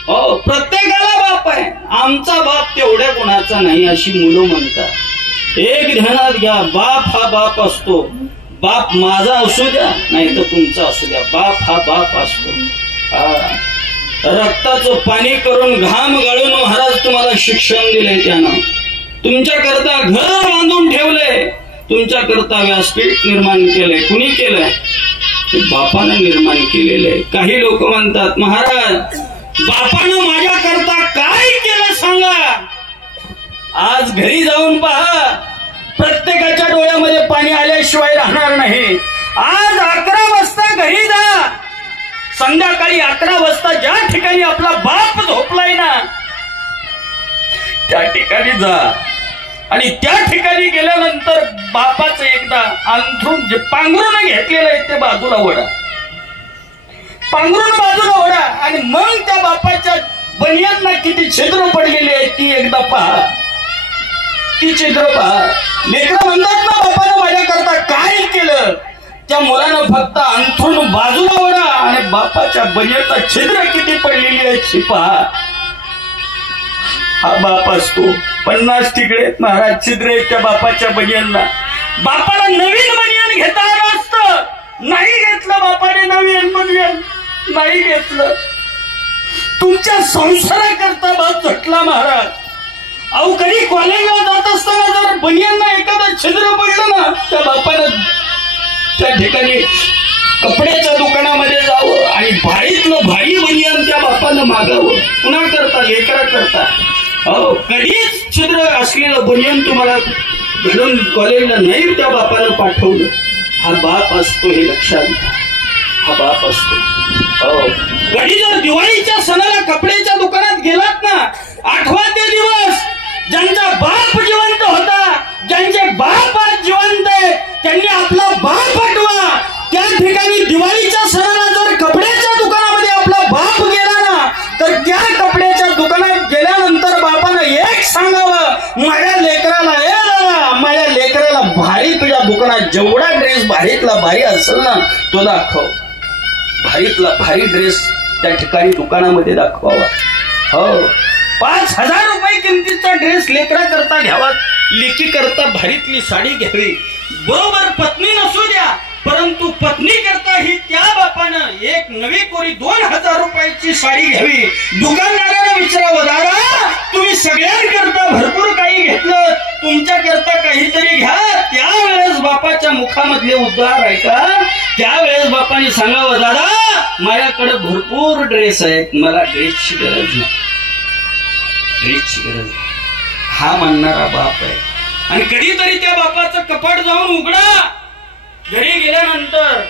हो, प्रत्येकाला बाप आहे, आमचा बाप तेवढ्या गुणाचा नाही अशी मुलं म्हणतात. एक ध्यानात घ्या, बाप हा बाप असतो. बाप माझा असू द्या नाही तर तुमचा असू द्या, बाप हा बाप असतो. रक्ताचं पाणी करून घाम गाळून महाराज तुम्हाला शिक्षण दिलंय, त्यानं तुमच्या करता घर बांधून ठेवलंय, तुमच्या करता व्यासपीठ निर्माण केलंय. कुणी केलंय? बापानं निर्माण केलेलं आहे. काही लोक म्हणतात महाराज बापानं माझ्या करता काय केलं सांगा. आज घरी जाऊन पहा, प्रत्येकाच्या डोळ्यामध्ये पाणी आल्याशिवाय राहणार नाही. आज 11 वाजता घरी जा, संध्याकाळी 11 वाजता ज्या ठिकाणी आपला बाप झोपलाय ना, त्या ठिकाणी जा. आणि त्या ठिकाणी गेल्यानंतर बापाचं एकदा अंथरूण जे पांघरून घेतलेलं आहे ते बाजूला ओढा, पांघरून बाजूला ओढा. आणि मग त्या बापाच्या बनियांना किती छिद्र पडलेली आहेत ती एकदा पहा, ती छिद्र पहा. लेकरं म्हणतात ना बापानं माझ्या करता काय केलं, त्या मुलानं फक्त अंथरूण बाजूला ओढा आणि बापाच्या बनियांना छिद्र किती पडलेली आहेत ती पहा. हा बाप असतो. 50 तिकडे महाराज छिद्र आहेत त्या बापाच्या बनियांना. बापाला नवीन बनियान घेता आलं असतं, नाही घेतलं बापाने नवीन बनियान. नाही घेतलं. तुमच्या संसाराकरता बाप झटला महाराज. अहो कधी कॉलेजला जात असताना जर बनियांना एखादं छिद्र पडलं ना, त्या बापानं त्या ठिकाणी कपड्याच्या दुकानामध्ये जावं आणि भारीतलं भारी बनियान त्या बापानं मागावं. पुन्हा करता लेकरा करता. अहो कधीच छिद्र असलेलं बनियान तुम्हाला घडून कॉलेजला नाही त्या बापानं पाठवलं. हा बाप असतो, हे लक्षात घ्या. हा बाप असतो. हो कधी जर दिवाळीच्या सणाला कपड्याच्या दुकानात गेलात ना, आठवा ते दिवस ज्यांचा बाप जिवंत होता, ज्यांचे बाप आज जिवंत आहे, त्यांनी आपला बाप पाठवा. त्या ठिकाणी दिवाळीच्या सणाला जर कपड्याच्या दुकानामध्ये आपला बाप गेला ना, तर त्या कपड्याच्या दुकानात गेल्यानंतर बापानं एक सांगावं, माझ्या लेकराला माझ्या लेकराला भारी तुझ्या दुकानात जेवढा ड्रेस भारीतला भारी असेल ना तो दाखव. भारीतला भारी ड्रेस त्या ठिकाणी दुकानामध्ये दाखवावा. हो 5,000 रुपये किमतीचा ड्रेस लेकरा करता घ्यावा, लेकी करता भारीतली साडी घ्यावी. बरोबर पत्नी नसू द्या, परंतु पत्नी करता ही त्या बापानं एक नवी कोरी 2,000 रुपयाची साडी घ्यावी. दुकानदाराला विचारावं, दादा तुम्ही सगळ्यांकरता भरपूर काही घेतलं, तुमच्या करता काहीतरी घ्या. त्यावेळेस बापाच्या मुखामधले उद्गार ऐका. त्यावेळेस बापाने सांगावं, दादा माझ्याकडे भरपूर ड्रेस आहेत, मला ड्रेसची गरज नाही. ड्रेसची गरज नाही हा म्हणणारा बाप आहे. आणि कधीतरी त्या बापाचं कपाट जाऊन उघडा. घरी गेल्यानंतर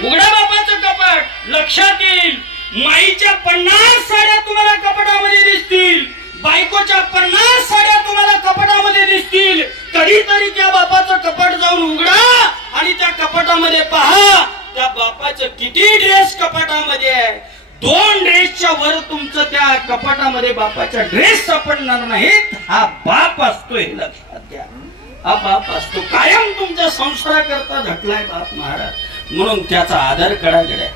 उघडा बापाचं कपाट, लक्षात येईल माईच्या 50 साड्या तुम्हाला कपाटामध्ये दिसतील, बायकोच्या 50 साड्या तुम्हाला कपाटामध्ये दिसतील. कधीतरी त्या बापाचं कपाट जाऊन उघडा आणि त्या कपाटामध्ये पहा, त्या बापाचं किती ड्रेस कपाटामध्ये आहे. 2 ड्रेसच्या वर तुमचं त्या कपाटामध्ये बापाच्या ड्रेस सापडणार नाहीत. हा बाप असतो, हे लक्षात द्या. हा बाप असतो. कायम तुमच्या संसाराकरता झटलाय बाप महाराज. म्हणून त्याचा आदर करा. गड्या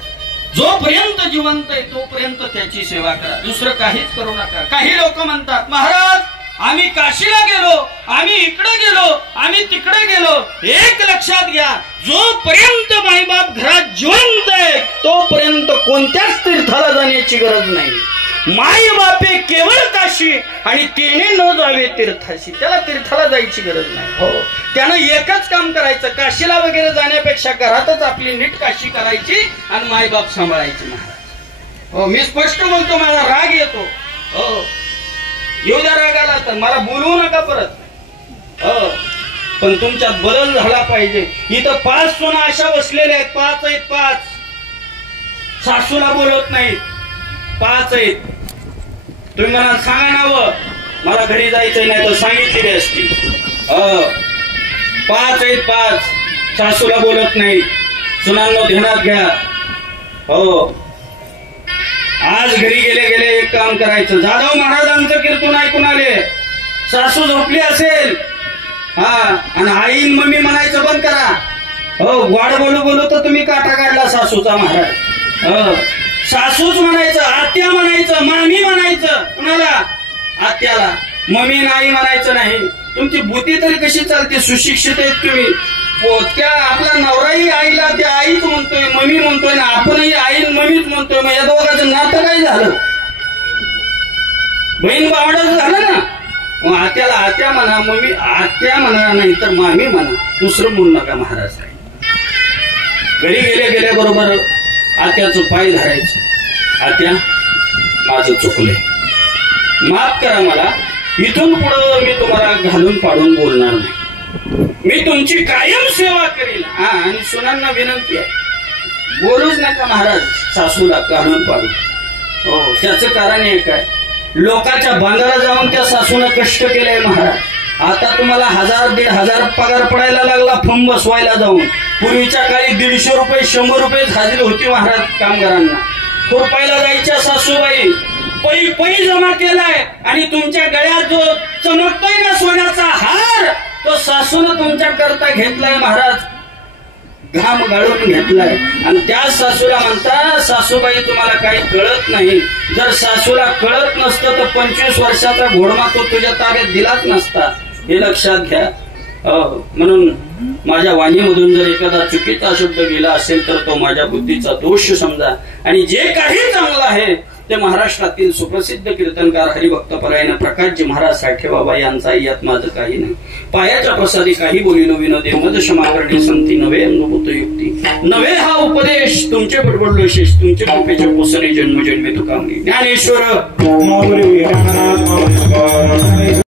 जोपर्यंत जिवंत आहे तोपर्यंत त्याची सेवा करा, दुसरं काहीच करू नका. काही लोक म्हणतात, महाराज आम्ही काशीला गेलो, आम्ही इकडे गेलो, आम्ही तिकडे गेलो. एक लक्षात घ्या, जोपर्यंत माईबाप घरात जिवंत आहे तोपर्यंत कोणत्याच तीर्थाला जाण्याची गरज नाही. माई बापे केवळ काशी आणि तिने न जावे तीर्थाशी. त्याला तीर्थाला जायची गरज नाही. हो त्यानं एकच काम करायचं, काशीला वगैरे जाण्यापेक्षा घरातच आपली नीट काशी करायची आणि मायबाप सांभाळायची. महाराज हो मी स्पष्ट बोलतो, मला राग येतो. हो येऊ द्या रागाला, तर मला बोलवू नका परत. हो पण तुमच्यात बदल झाला पाहिजे. इथं 5 सुना अशा बसलेल्या आहेत, 5 आहेत, 5 सासूला बोलत नाहीत, 5 आहेत. तुम्ही मला सांगा नावं, मला घरी जायचंय नाही तर सांगितलेली असती. 5 आहेत, 5 सासूला बोलत नाही. सुनांनो ध्यानात घ्या. हो आज घरी गेले गेले एक काम करायचं, जाधव महाराजांचं कीर्तन ऐकून आले, सासू झोपली असेल हा आणि आई मम्मी म्हणायचं बंद करा. हो वाढ बोलू बोलू तर तुम्ही काटा काढला सासूचा महाराज. सासूच म्हणायचं, आत्या म्हणायचं, मामी म्हणायचं. कुणाला? आत्याला. मम्मी नाही म्हणायचं नाही. तुमची बुद्धी तरी कशी चालते? सुशिक्षित आहेत तुम्ही. त्या आपला नवराही आईला त्या आईच म्हणतोय, मम्मी म्हणतोय, ना आपणही आई मम्मीच म्हणतोय. मग या दोघांचं नातं काय झालं? बहीण भावंडाचं झालं ना. मग आत्याला आत्या म्हणा, मम्मी आत्या म्हणा, नाही तर मामी म्हणा, दुसरं म्हणू नका महाराज. घरी गेले गेल्या बरोबर आत्याचं पाय धरायचं. आत्या माझं चुकलंय, माफ करा मला, इथून पुढं मी तुम्हाला घालून पाडून बोलणार नाही, मी तुमची कायम सेवा करील. हा आणि सुनांना विनंती आहे, बोलूच नका महाराज सासूला घालून पाडून. हो त्याचं कारण एक आहे, लोकांच्या बांधाला जाऊन त्या सासूनं कष्ट केलंय महाराज. आता तुम्हाला 1000-1500 पगार पडायला लागला फंब बसवायला जाऊन. पूर्वीच्या काळी 150 रुपये 100 रुपये हाजरी होती महाराज कामगारांना. खुरपायला जायच्या सासूबाई पै पै जमा केलाय आणि तुमच्या गळ्यात जो चमकतोय ना सोन्याचा हार, तो सासूनं तुमच्या करता घेतलाय महाराज, घाम गाळून घेतलाय. आणि त्या सासूला म्हणता, सासूबाई तुम्हाला काही कळत नाही. जर सासूला कळत नसतं तर 25 वर्षाचा घोडमा तो तुझ्या ताब्यात दिलाच नसता. हे लक्षात घ्या. म्हणून माझ्या वाणीमधून जर एखादा चुकीचा शब्द गेला असेल तर तो माझ्या बुद्धीचा दोष समजा. आणि जे काही चांगलं आहे ते महाराष्ट्रातील सुप्रसिद्ध कीर्तनकार हरिभक्तपरायण प्रकाशजी महाराज साठेबाबा यांचा यात माझं काही नाही. पायाच्या प्रसादी काही बोलिलो विनोदे मज क्षमा करणे संती नव्हे अंगभूत युक्ती नव्हे हा उपदेश तुमचे पडबडलो शेष तुमचे कृपेचे पोसणे जन्मजन्मे तुकामणी. ज्ञानेश्वर